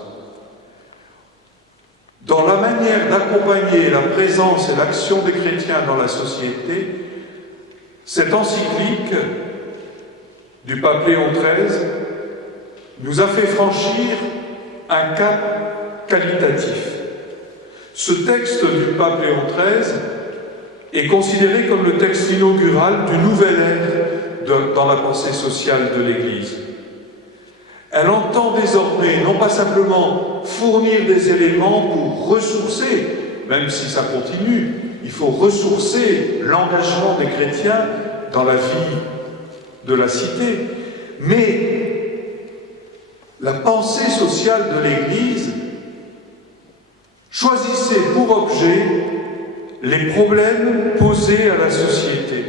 Dans la manière d'accompagner la présence et l'action des chrétiens dans la société, cette encyclique du pape Léon XIII nous a fait franchir un cap qualitatif. Ce texte du pape Léon XIII est considéré comme le texte inaugural d'une nouvelle ère dans la pensée sociale de l'Église. Elle entend désormais non pas simplement fournir des éléments pour ressourcer, même si ça continue, il faut ressourcer l'engagement des chrétiens dans la vie de la cité, Mais la pensée sociale de l'Église choisissait pour objet les problèmes posés à la société,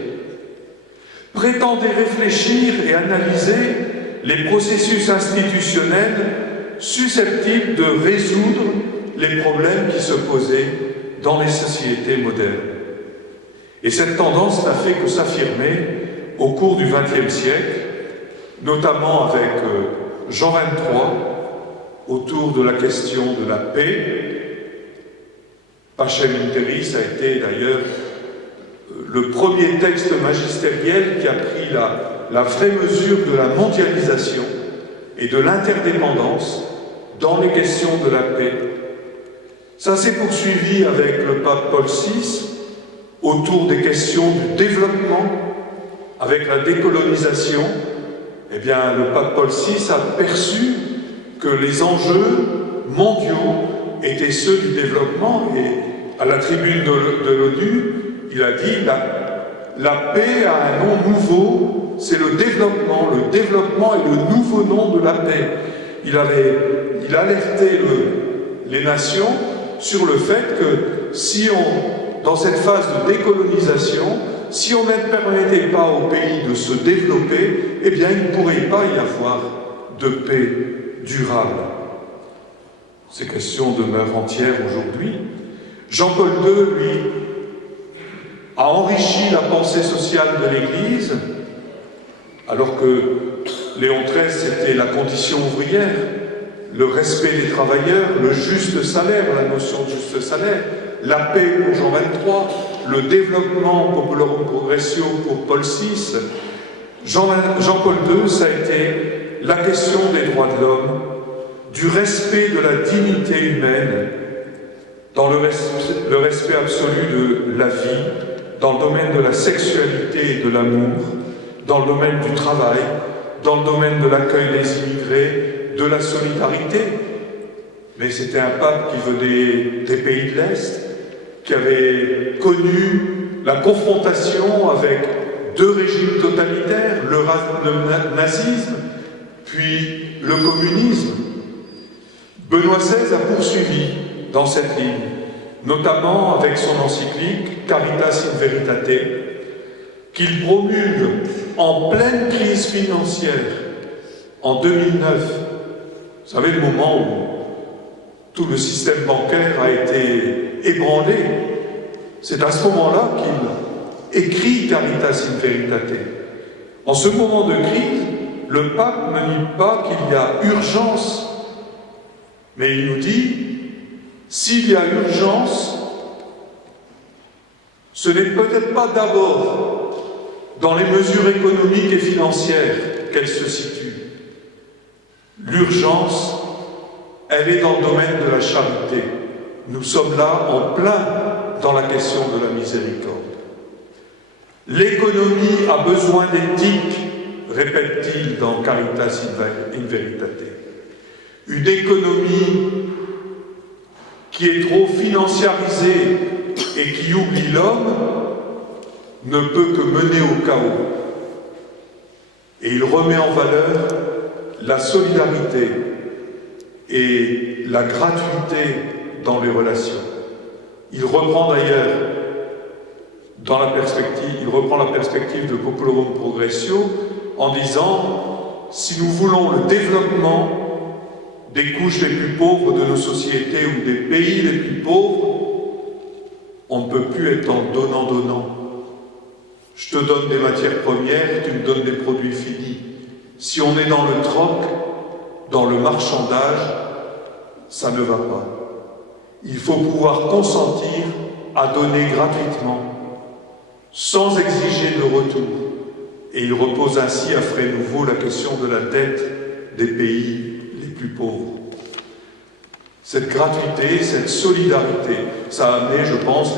prétendait réfléchir et analyser les processus institutionnels susceptibles de résoudre les problèmes qui se posaient dans les sociétés modernes. Et cette tendance n'a fait que s'affirmer au cours du XXe siècle, notamment avec Jean XXIII, autour de la question de la paix. Pacem in Terris a été d'ailleurs le premier texte magistériel qui a pris la vraie mesure de la mondialisation et de l'interdépendance dans les questions de la paix. Ça s'est poursuivi avec le pape Paul VI autour des questions du développement, avec la décolonisation. Eh bien, le pape Paul VI a perçu que les enjeux mondiaux étaient ceux du développement, et à la tribune de l'ONU, il a dit la paix a un nom nouveau, c'est le développement. Le développement est le nouveau nom de la paix. Il alertait les nations sur le fait que si dans cette phase de décolonisation, si on ne permettait pas au pays de se développer, eh bien il ne pourrait pas y avoir de paix durable. Ces questions demeurent entières aujourd'hui. Jean-Paul II, lui, a enrichi la pensée sociale de l'Église, alors que Léon XIII, c'était la condition ouvrière, le respect des travailleurs, le juste salaire, la notion de juste salaire, la paix pour Jean XXIII, le développement Populorum Progressio pour Paul VI. Jean-Paul II, ça a été la question des droits de l'homme, du respect de la dignité humaine, dans le respect absolu de la vie, dans le domaine de la sexualité et de l'amour, dans le domaine du travail, dans le domaine de l'accueil des immigrés, de la solidarité. Mais c'était un pape qui venait des pays de l'Est, qui avait connu la confrontation avec deux régimes totalitaires, le nazisme, puis le communisme. Benoît XVI a poursuivi dans cette ligne, notamment avec son encyclique Caritas in Veritate, qu'il promulgue en pleine crise financière en 2009. Vous savez, le moment où tout le système bancaire a été ébranlé, c'est à ce moment-là qu'il écrit Caritas in Veritate. En ce moment de crise, le pape ne nie pas qu'il y a urgence, mais il nous dit, s'il y a urgence, ce n'est peut-être pas d'abord dans les mesures économiques et financières qu'elle se situe. L'urgence, elle est dans le domaine de la charité. Nous sommes là en plein dans la question de la miséricorde. L'économie a besoin d'éthique, répète-t-il dans Caritas in Veritate. Une économie qui est trop financiarisée et qui oublie l'homme ne peut que mener au chaos. Et il remet en valeur la solidarité et la gratuité dans les relations. Il reprend d'ailleurs la perspective de Populorum Progressio en disant, si nous voulons le développement des couches les plus pauvres de nos sociétés ou des pays les plus pauvres, on ne peut plus être en donnant-donnant. Je te donne des matières premières, tu me donnes des produits finis. Si on est dans le troc, dans le marchandage, ça ne va pas. Il faut pouvoir consentir à donner gratuitement, sans exiger de retour. Et il repose ainsi à frais nouveaux la question de la dette des pays les plus pauvres. Cette gratuité, cette solidarité, ça a amené, je pense,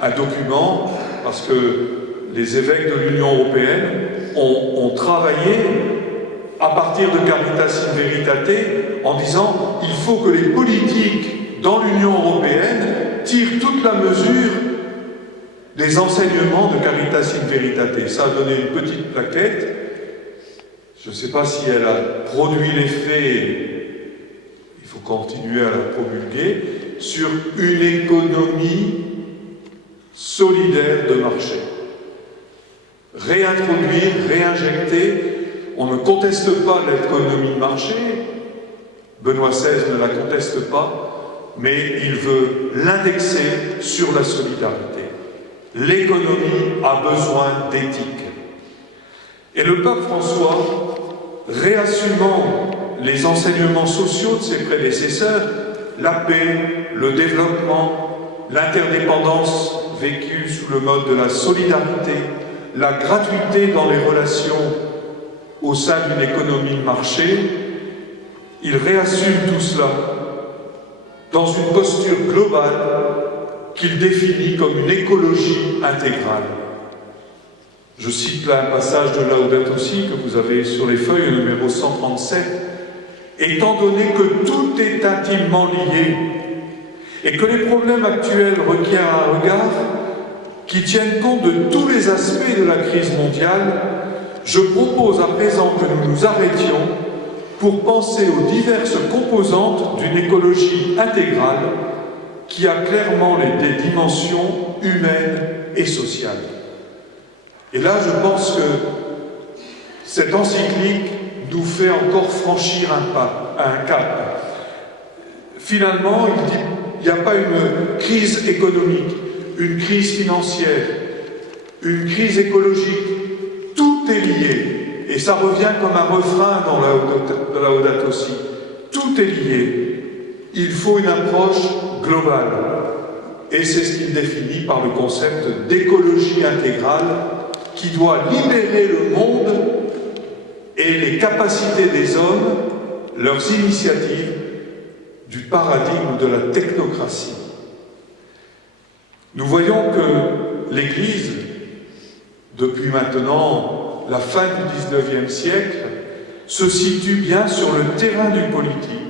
un document, parce que les évêques de l'Union européenne ont travaillé à partir de Caritas in Veritate en disant il faut que les politiques dans l'Union européenne tirent toute la mesure des enseignements de Caritas in Veritate. Ça a donné une petite plaquette je ne sais pas si elle a produit l'effet, il faut continuer à la promulguer, sur une économie solidaire de marché. Réintroduire, réinjecter, on ne conteste pas l'économie de marché, Benoît XVI ne la conteste pas, mais il veut l'indexer sur la solidarité. L'économie a besoin d'éthique. Et le pape François, réassumant les enseignements sociaux de ses prédécesseurs, la paix, le développement, l'interdépendance vécue sous le mode de la solidarité, la gratuité dans les relations au sein d'une économie de marché, il réassume tout cela dans une posture globale qu'il définit comme une écologie intégrale. Je cite là un passage de Laudato Si que vous avez sur les feuilles, le numéro 137. Étant donné que tout est intimement lié et que les problèmes actuels requièrent un regard qui tienne compte de tous les aspects de la crise mondiale, je propose à présent que nous nous arrêtions pour penser aux diverses composantes d'une écologie intégrale qui a clairement des dimensions humaines et sociales. Et là, je pense que cette encyclique nous fait encore franchir un cap. Finalement, il dit il n'y a pas une crise économique, une crise financière, une crise écologique. Tout est lié. Et ça revient comme un refrain dans la Laudato Si. Tout est lié. Il faut une approche globale. Et c'est ce qu'il définit par le concept d'écologie intégrale qui doit libérer le monde et les capacités des hommes, leurs initiatives, du paradigme de la technocratie. Nous voyons que l'Église, depuis maintenant la fin du XIXe siècle, se situe bien sur le terrain du politique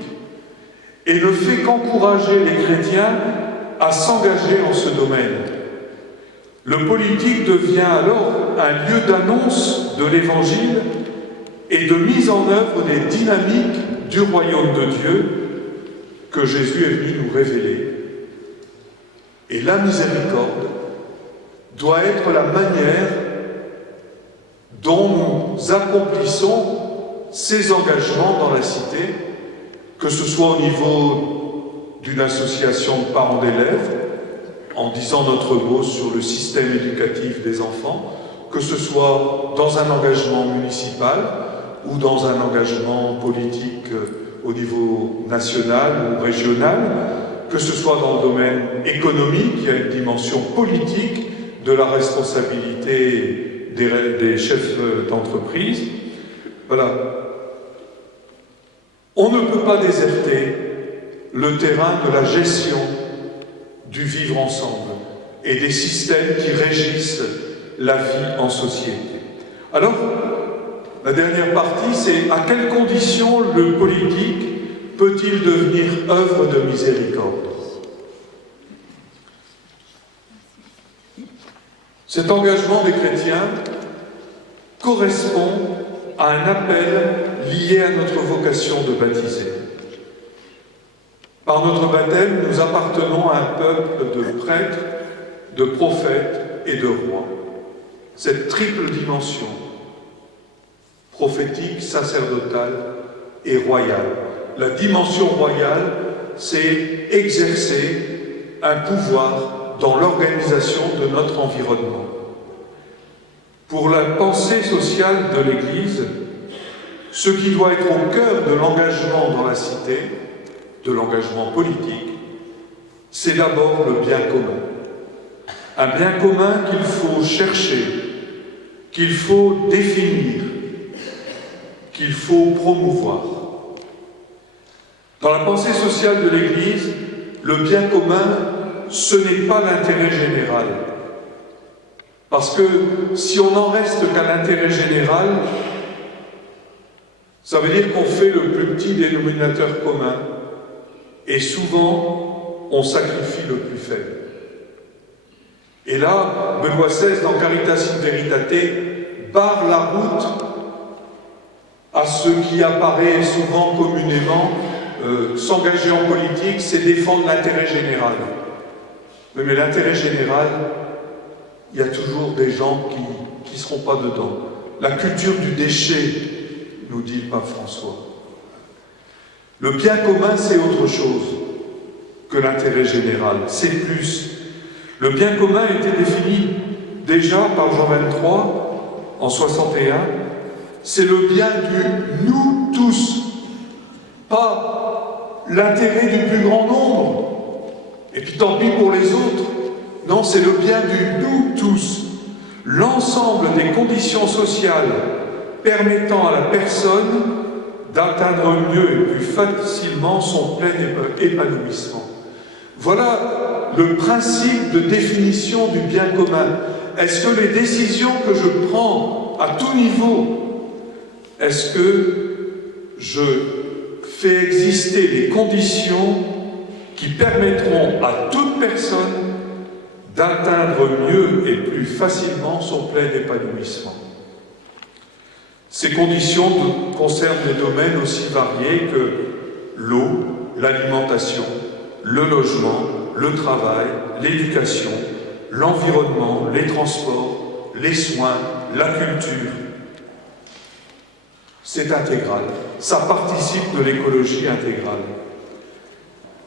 et ne fait qu'encourager les chrétiens à s'engager en ce domaine. Le politique devient alors un lieu d'annonce de l'Évangile et de mise en œuvre des dynamiques du royaume de Dieu que Jésus est venu nous révéler. Et la miséricorde doit être la manière dont nous accomplissons ces engagements dans la cité, que ce soit au niveau d'une association de parents d'élèves, en disant notre mot sur le système éducatif des enfants, que ce soit dans un engagement municipal ou dans un engagement politique au niveau national ou régional, que ce soit dans le domaine économique, il y a une dimension politique de la responsabilité des chefs d'entreprise. Voilà. On ne peut pas déserter le terrain de la gestion du vivre ensemble et des systèmes qui régissent la vie en société. Alors, la dernière partie, c'est à quelles conditions le politique peut-il devenir œuvre de miséricorde? Cet engagement des chrétiens correspond à un appel lié à notre vocation de baptiser. Par notre baptême, nous appartenons à un peuple de prêtres, de prophètes et de rois. Cette triple dimension, prophétique, sacerdotale et royale. La dimension royale, c'est exercer un pouvoir dans l'organisation de notre environnement. Pour la pensée sociale de l'Église, ce qui doit être au cœur de l'engagement dans la cité, de l'engagement politique, c'est d'abord le bien commun. Un bien commun qu'il faut chercher, qu'il faut définir, qu'il faut promouvoir. Dans la pensée sociale de l'Église, le bien commun, ce n'est pas l'intérêt général. Parce que si on n'en reste qu'à l'intérêt général, ça veut dire qu'on fait le plus petit dénominateur commun. Et souvent, on sacrifie le plus faible. Et là, Benoît XVI, dans Caritas in Veritate, barre la route à ce qui apparaît souvent communément, s'engager en politique, c'est défendre l'intérêt général. Mais l'intérêt général, il y a toujours des gens qui ne seront pas dedans. La culture du déchet, nous dit le pape François. Le bien commun, c'est autre chose que l'intérêt général, c'est plus. Le bien commun a été défini déjà par Jean 23 en 61. C'est le bien du nous tous, pas l'intérêt du plus grand nombre. Et puis tant pis pour les autres. Non, c'est le bien du nous tous. L'ensemble des conditions sociales permettant à la personne d'atteindre mieux et plus facilement son plein épanouissement. Voilà le principe de définition du bien commun. Est-ce que les décisions que je prends à tout niveau, est-ce que je fais exister les conditions qui permettront à toute personne d'atteindre mieux et plus facilement son plein épanouissement? Ces conditions concernent des domaines aussi variés que l'eau, l'alimentation, le logement, le travail, l'éducation, l'environnement, les transports, les soins, la culture. C'est intégral. Ça participe de l'écologie intégrale.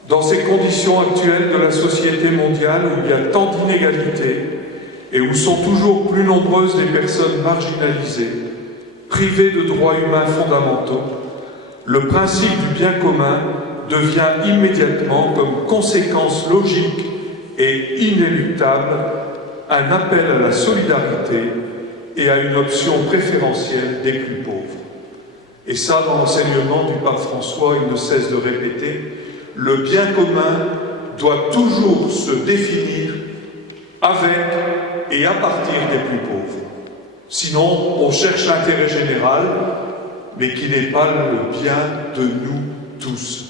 Dans ces conditions actuelles de la société mondiale où il y a tant d'inégalités et où sont toujours plus nombreuses les personnes marginalisées, privées de droits humains fondamentaux, le principe du bien commun devient immédiatement, comme conséquence logique et inéluctable, un appel à la solidarité et à une option préférentielle des plus pauvres. Et ça, dans l'enseignement du pape François, il ne cesse de répéter, le bien commun doit toujours se définir avec et à partir des plus pauvres. Sinon, on cherche l'intérêt général, mais qui n'est pas le bien de nous tous.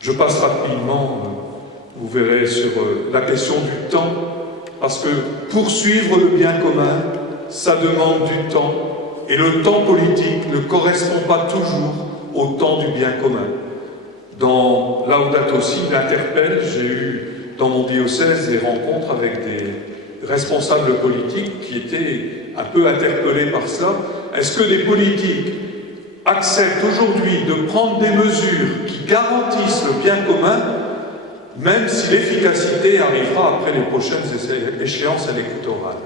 Je passe rapidement, vous verrez, sur la question du temps, parce que poursuivre le bien commun, ça demande du temps, et le temps politique ne correspond pas toujours au temps du bien commun. Dans Laudato Si, il interpelle, j'ai eu dans mon diocèse des rencontres avec des responsables politiques qui étaient un peu interpellés par ça. Est-ce que des politiques acceptent aujourd'hui de prendre des mesures qui garantissent le bien commun, même si l'efficacité arrivera après les prochaines échéances électorales?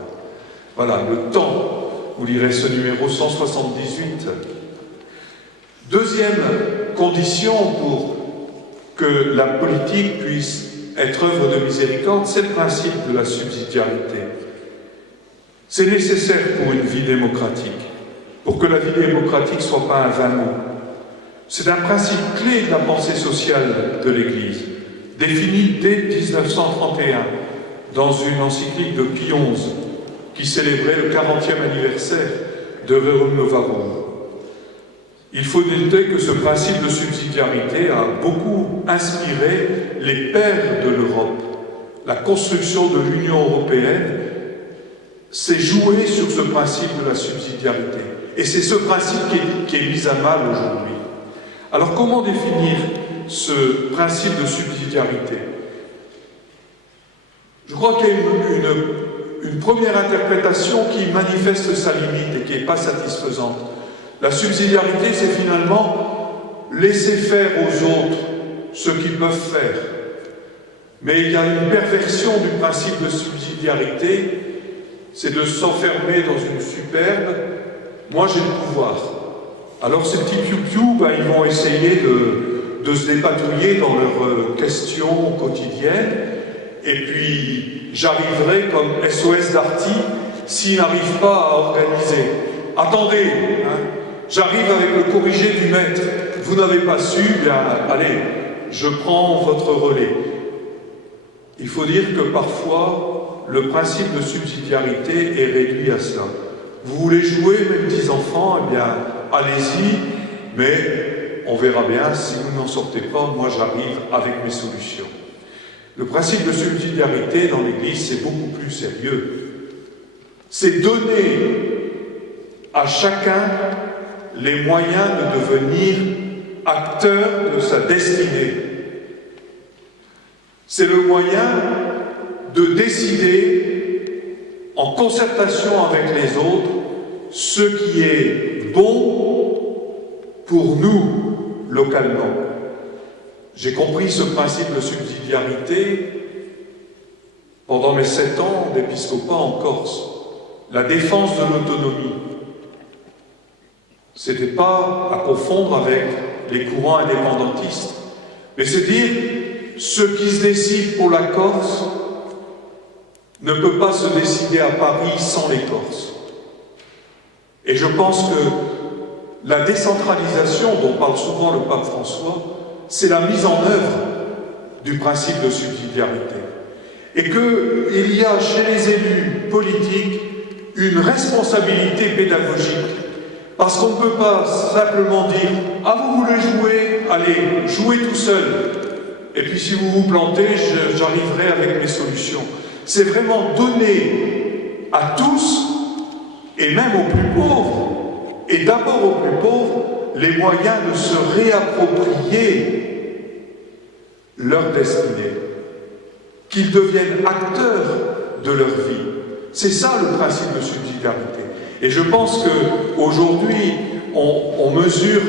Voilà, le temps. Vous lirez ce numéro 178. Deuxième condition pour que la politique puisse être œuvre de miséricorde, c'est le principe de la subsidiarité. C'est nécessaire pour une vie démocratique, pour que la vie démocratique ne soit pas un vain mot. C'est un principe clé de la pensée sociale de l'Église, défini dès 1931 dans une encyclique de Pie XI qui célébrait le 40e anniversaire de Rerum Novarum. Il faut noter que ce principe de subsidiarité a beaucoup inspiré les pères de l'Europe. La construction de l'Union européenne s'est jouée sur ce principe de la subsidiarité. Et c'est ce principe qui est mis à mal aujourd'hui. Alors comment définir ce principe de subsidiarité? Je crois qu'il y a une première interprétation qui manifeste sa limite et qui n'est pas satisfaisante. La subsidiarité, c'est finalement laisser faire aux autres ce qu'ils peuvent faire. Mais il y a une perversion du principe de subsidiarité, c'est de s'enfermer dans une superbe « moi j'ai le pouvoir ». Alors ces petits piou-piou, ils vont essayer de se dépatouiller dans leurs questions quotidiennes, et puis j'arriverai comme SOS Darty s'ils n'arrivent pas à organiser. Attendez, j'arrive avec le corrigé du maître, vous n'avez pas su, bien allez, je prends votre relais. Il faut dire que parfois, le principe de subsidiarité est réduit à cela. Vous voulez jouer, mes petits enfants, eh bien, allez-y, mais on verra bien, si vous n'en sortez pas, moi j'arrive avec mes solutions. Le principe de subsidiarité dans l'Église, c'est beaucoup plus sérieux. C'est donner à chacun les moyens de devenir acteur de sa destinée. C'est le moyen de décider, en concertation avec les autres, ce qui est bon pour nous localement. J'ai compris ce principe de subsidiarité pendant mes 7 ans d'épiscopat en Corse. La défense de l'autonomie. Ce n'était pas à confondre avec les courants indépendantistes, mais c'est dire ce qui se décide pour la Corse ne peut pas se décider à Paris sans les Corses. Et je pense que la décentralisation dont parle souvent le pape François, c'est la mise en œuvre du principe de subsidiarité. Et qu'il y a chez les élus politiques une responsabilité pédagogique. Parce qu'on ne peut pas simplement dire « Ah, vous voulez jouer? Allez, jouez tout seul. Et puis si vous vous plantez, j'arriverai avec mes solutions. » C'est vraiment donner à tous, et même aux plus pauvres, et d'abord aux plus pauvres, les moyens de se réapproprier leur destinée, qu'ils deviennent acteurs de leur vie. C'est ça le principe de subsidiarité. Et je pense qu'aujourd'hui, on mesure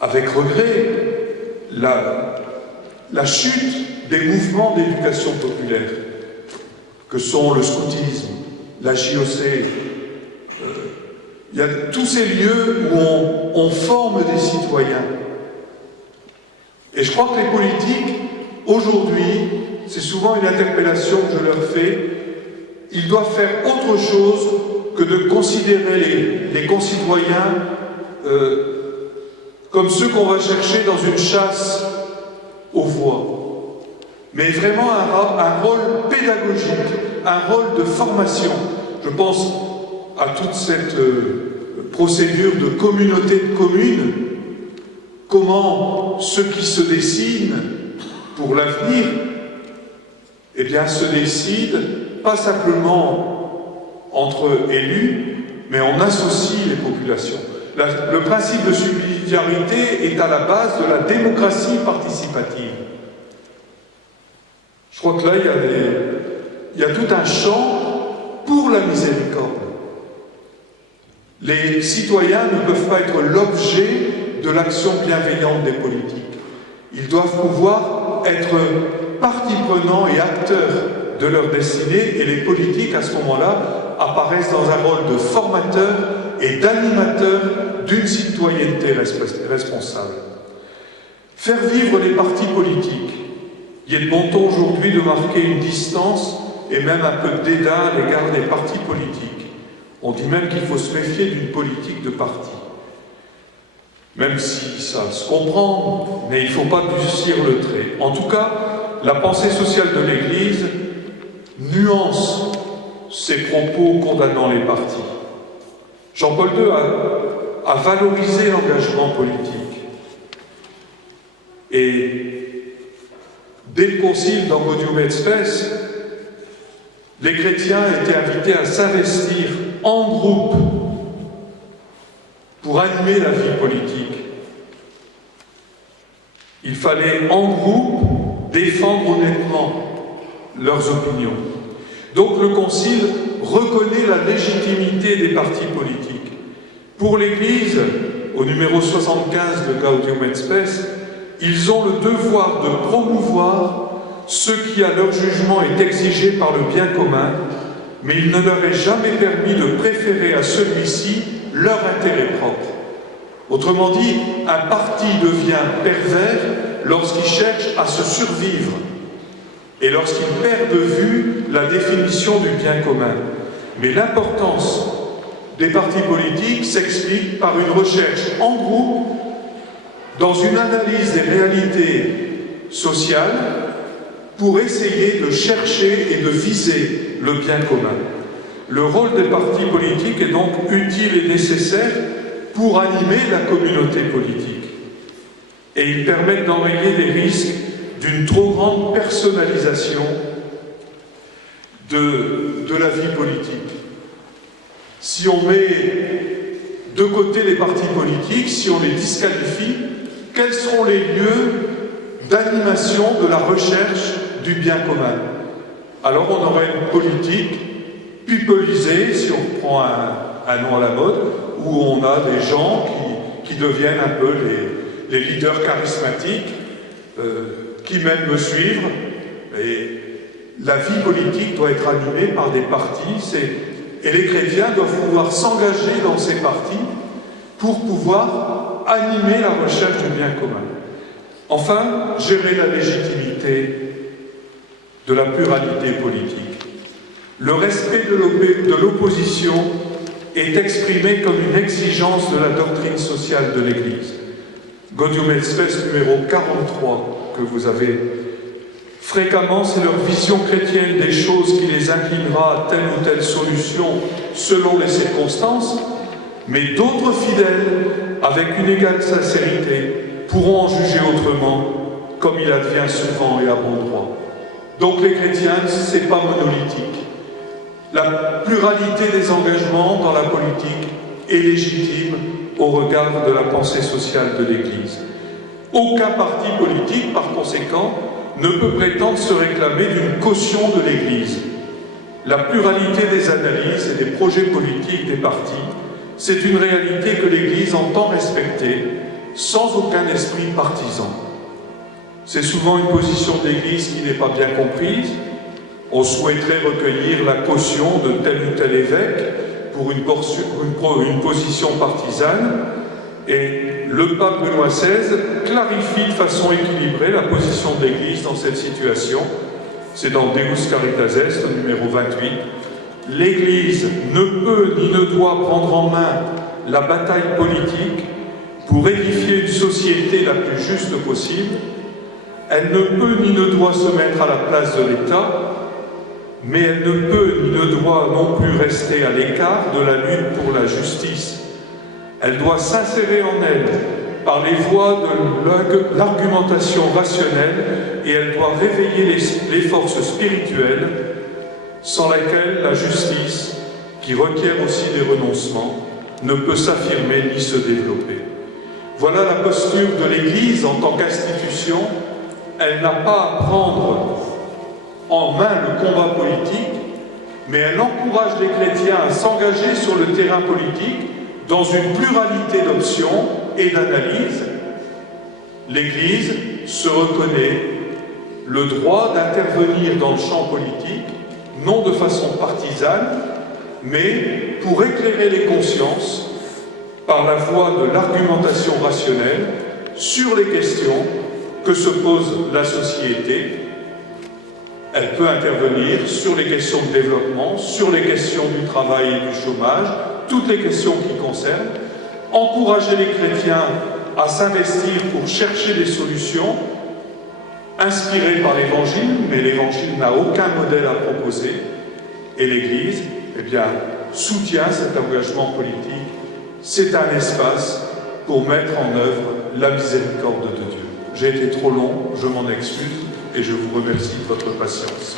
avec regret la chute des mouvements d'éducation populaire, que sont le scoutisme, la JOC. Il y a tous ces lieux où on forme des citoyens. Et je crois que les politiques, aujourd'hui, c'est souvent une interpellation que je leur fais, ils doivent faire autre chose que de considérer les concitoyens comme ceux qu'on va chercher dans une chasse aux voix. Mais vraiment un rôle pédagogique, un rôle de formation. Je pense à toute cette procédure de communauté de communes, comment ceux qui se dessinent pour l'avenir, eh bien, se décident pas simplement entre élus, mais on associe les populations. Le principe de subsidiarité est à la base de la démocratie participative. Je crois que là, il y a tout un champ pour la miséricorde. Les citoyens ne peuvent pas être l'objet de l'action bienveillante des politiques. Ils doivent pouvoir être partie prenante et acteurs de leur destinée, et les politiques, à ce moment-là, apparaissent dans un rôle de formateur et d'animateur d'une citoyenneté responsable. Faire vivre les partis politiques. Il est de bon ton aujourd'hui de marquer une distance et même un peu de dédain à l'égard des partis politiques. On dit même qu'il faut se méfier d'une politique de parti. Même si ça se comprend, mais il ne faut pas durcir le trait. En tout cas, la pensée sociale de l'Église nuance ses propos condamnant les partis. Jean-Paul II a valorisé l'engagement politique. Et dès le concile dans Gaudium et Spes, les chrétiens étaient invités à s'investir en groupe pour animer la vie politique. Il fallait en groupe défendre honnêtement leurs opinions. Donc le Concile reconnaît la légitimité des partis politiques. Pour l'Église, au numéro 75 de Gaudium et Spes, ils ont le devoir de promouvoir ce qui, à leur jugement, est exigé par le bien commun, mais il ne leur est jamais permis de préférer à celui-ci leur intérêt propre. Autrement dit, un parti devient pervers lorsqu'il cherche à se survivre et lorsqu'il perd de vue la définition du bien commun. Mais l'importance des partis politiques s'explique par une recherche en groupe dans une analyse des réalités sociales pour essayer de chercher et de viser le bien commun. Le rôle des partis politiques est donc utile et nécessaire pour animer la communauté politique. Et ils permettent d'enrayer les risques d'une trop grande personnalisation de la vie politique. Si on met de côté les partis politiques, si on les disqualifie, quels seront les lieux d'animation de la recherche du bien commun? Alors on aurait une politique peopleisée, si on prend un nom à la mode, où on a des gens qui deviennent un peu les leaders charismatiques, qui même me suivre. Et la vie politique doit être animée par des partis, et les chrétiens doivent pouvoir s'engager dans ces partis pour pouvoir animer la recherche du bien commun. Enfin, gérer la légitimité de la pluralité politique. Le respect de l'opposition est exprimé comme une exigence de la doctrine sociale de l'Église. Gaudium et Spes numéro 43, que vous avez fréquemment, c'est leur vision chrétienne des choses qui les inclinera à telle ou telle solution selon les circonstances, mais d'autres fidèles, avec une égale sincérité, pourront en juger autrement, comme il advient souvent et à bon droit. Donc les chrétiens, ce n'est pas monolithique. La pluralité des engagements dans la politique est légitime au regard de la pensée sociale de l'Église. Aucun parti politique, par conséquent, ne peut prétendre se réclamer d'une caution de l'Église. La pluralité des analyses et des projets politiques des partis, c'est une réalité que l'Église entend respecter sans aucun esprit partisan. C'est souvent une position de l'Église qui n'est pas bien comprise. On souhaiterait recueillir la caution de tel ou tel évêque pour une position partisane, et le pape Benoît XVI clarifie de façon équilibrée la position de l'Église dans cette situation. C'est dans Deus Caritas Est, numéro 28. L'Église ne peut ni ne doit prendre en main la bataille politique pour édifier une société la plus juste possible. Elle ne peut ni ne doit se mettre à la place de l'État, mais elle ne peut ni ne doit non plus rester à l'écart de la lutte pour la justice. Elle doit s'insérer en elle par les voies de l'argumentation rationnelle, et elle doit réveiller les forces spirituelles sans laquelle la justice, qui requiert aussi des renoncements, ne peut s'affirmer ni se développer. Voilà la posture de l'Église en tant qu'institution. Elle n'a pas à prendre en main le combat politique, mais elle encourage les chrétiens à s'engager sur le terrain politique dans une pluralité d'options et d'analyses. L'Église se reconnaît le droit d'intervenir dans le champ politique, non de façon partisane, mais pour éclairer les consciences par la voie de l'argumentation rationnelle sur les questions que se pose la société. Elle peut intervenir sur les questions de développement, sur les questions du travail et du chômage, toutes les questions qui concernent, encourager les chrétiens à s'investir pour chercher des solutions inspirées par l'Évangile, mais l'Évangile n'a aucun modèle à proposer, et l'Église, soutient cet engagement politique. C'est un espace pour mettre en œuvre la miséricorde de Dieu. J'ai été trop long, je m'en excuse, et je vous remercie de votre patience.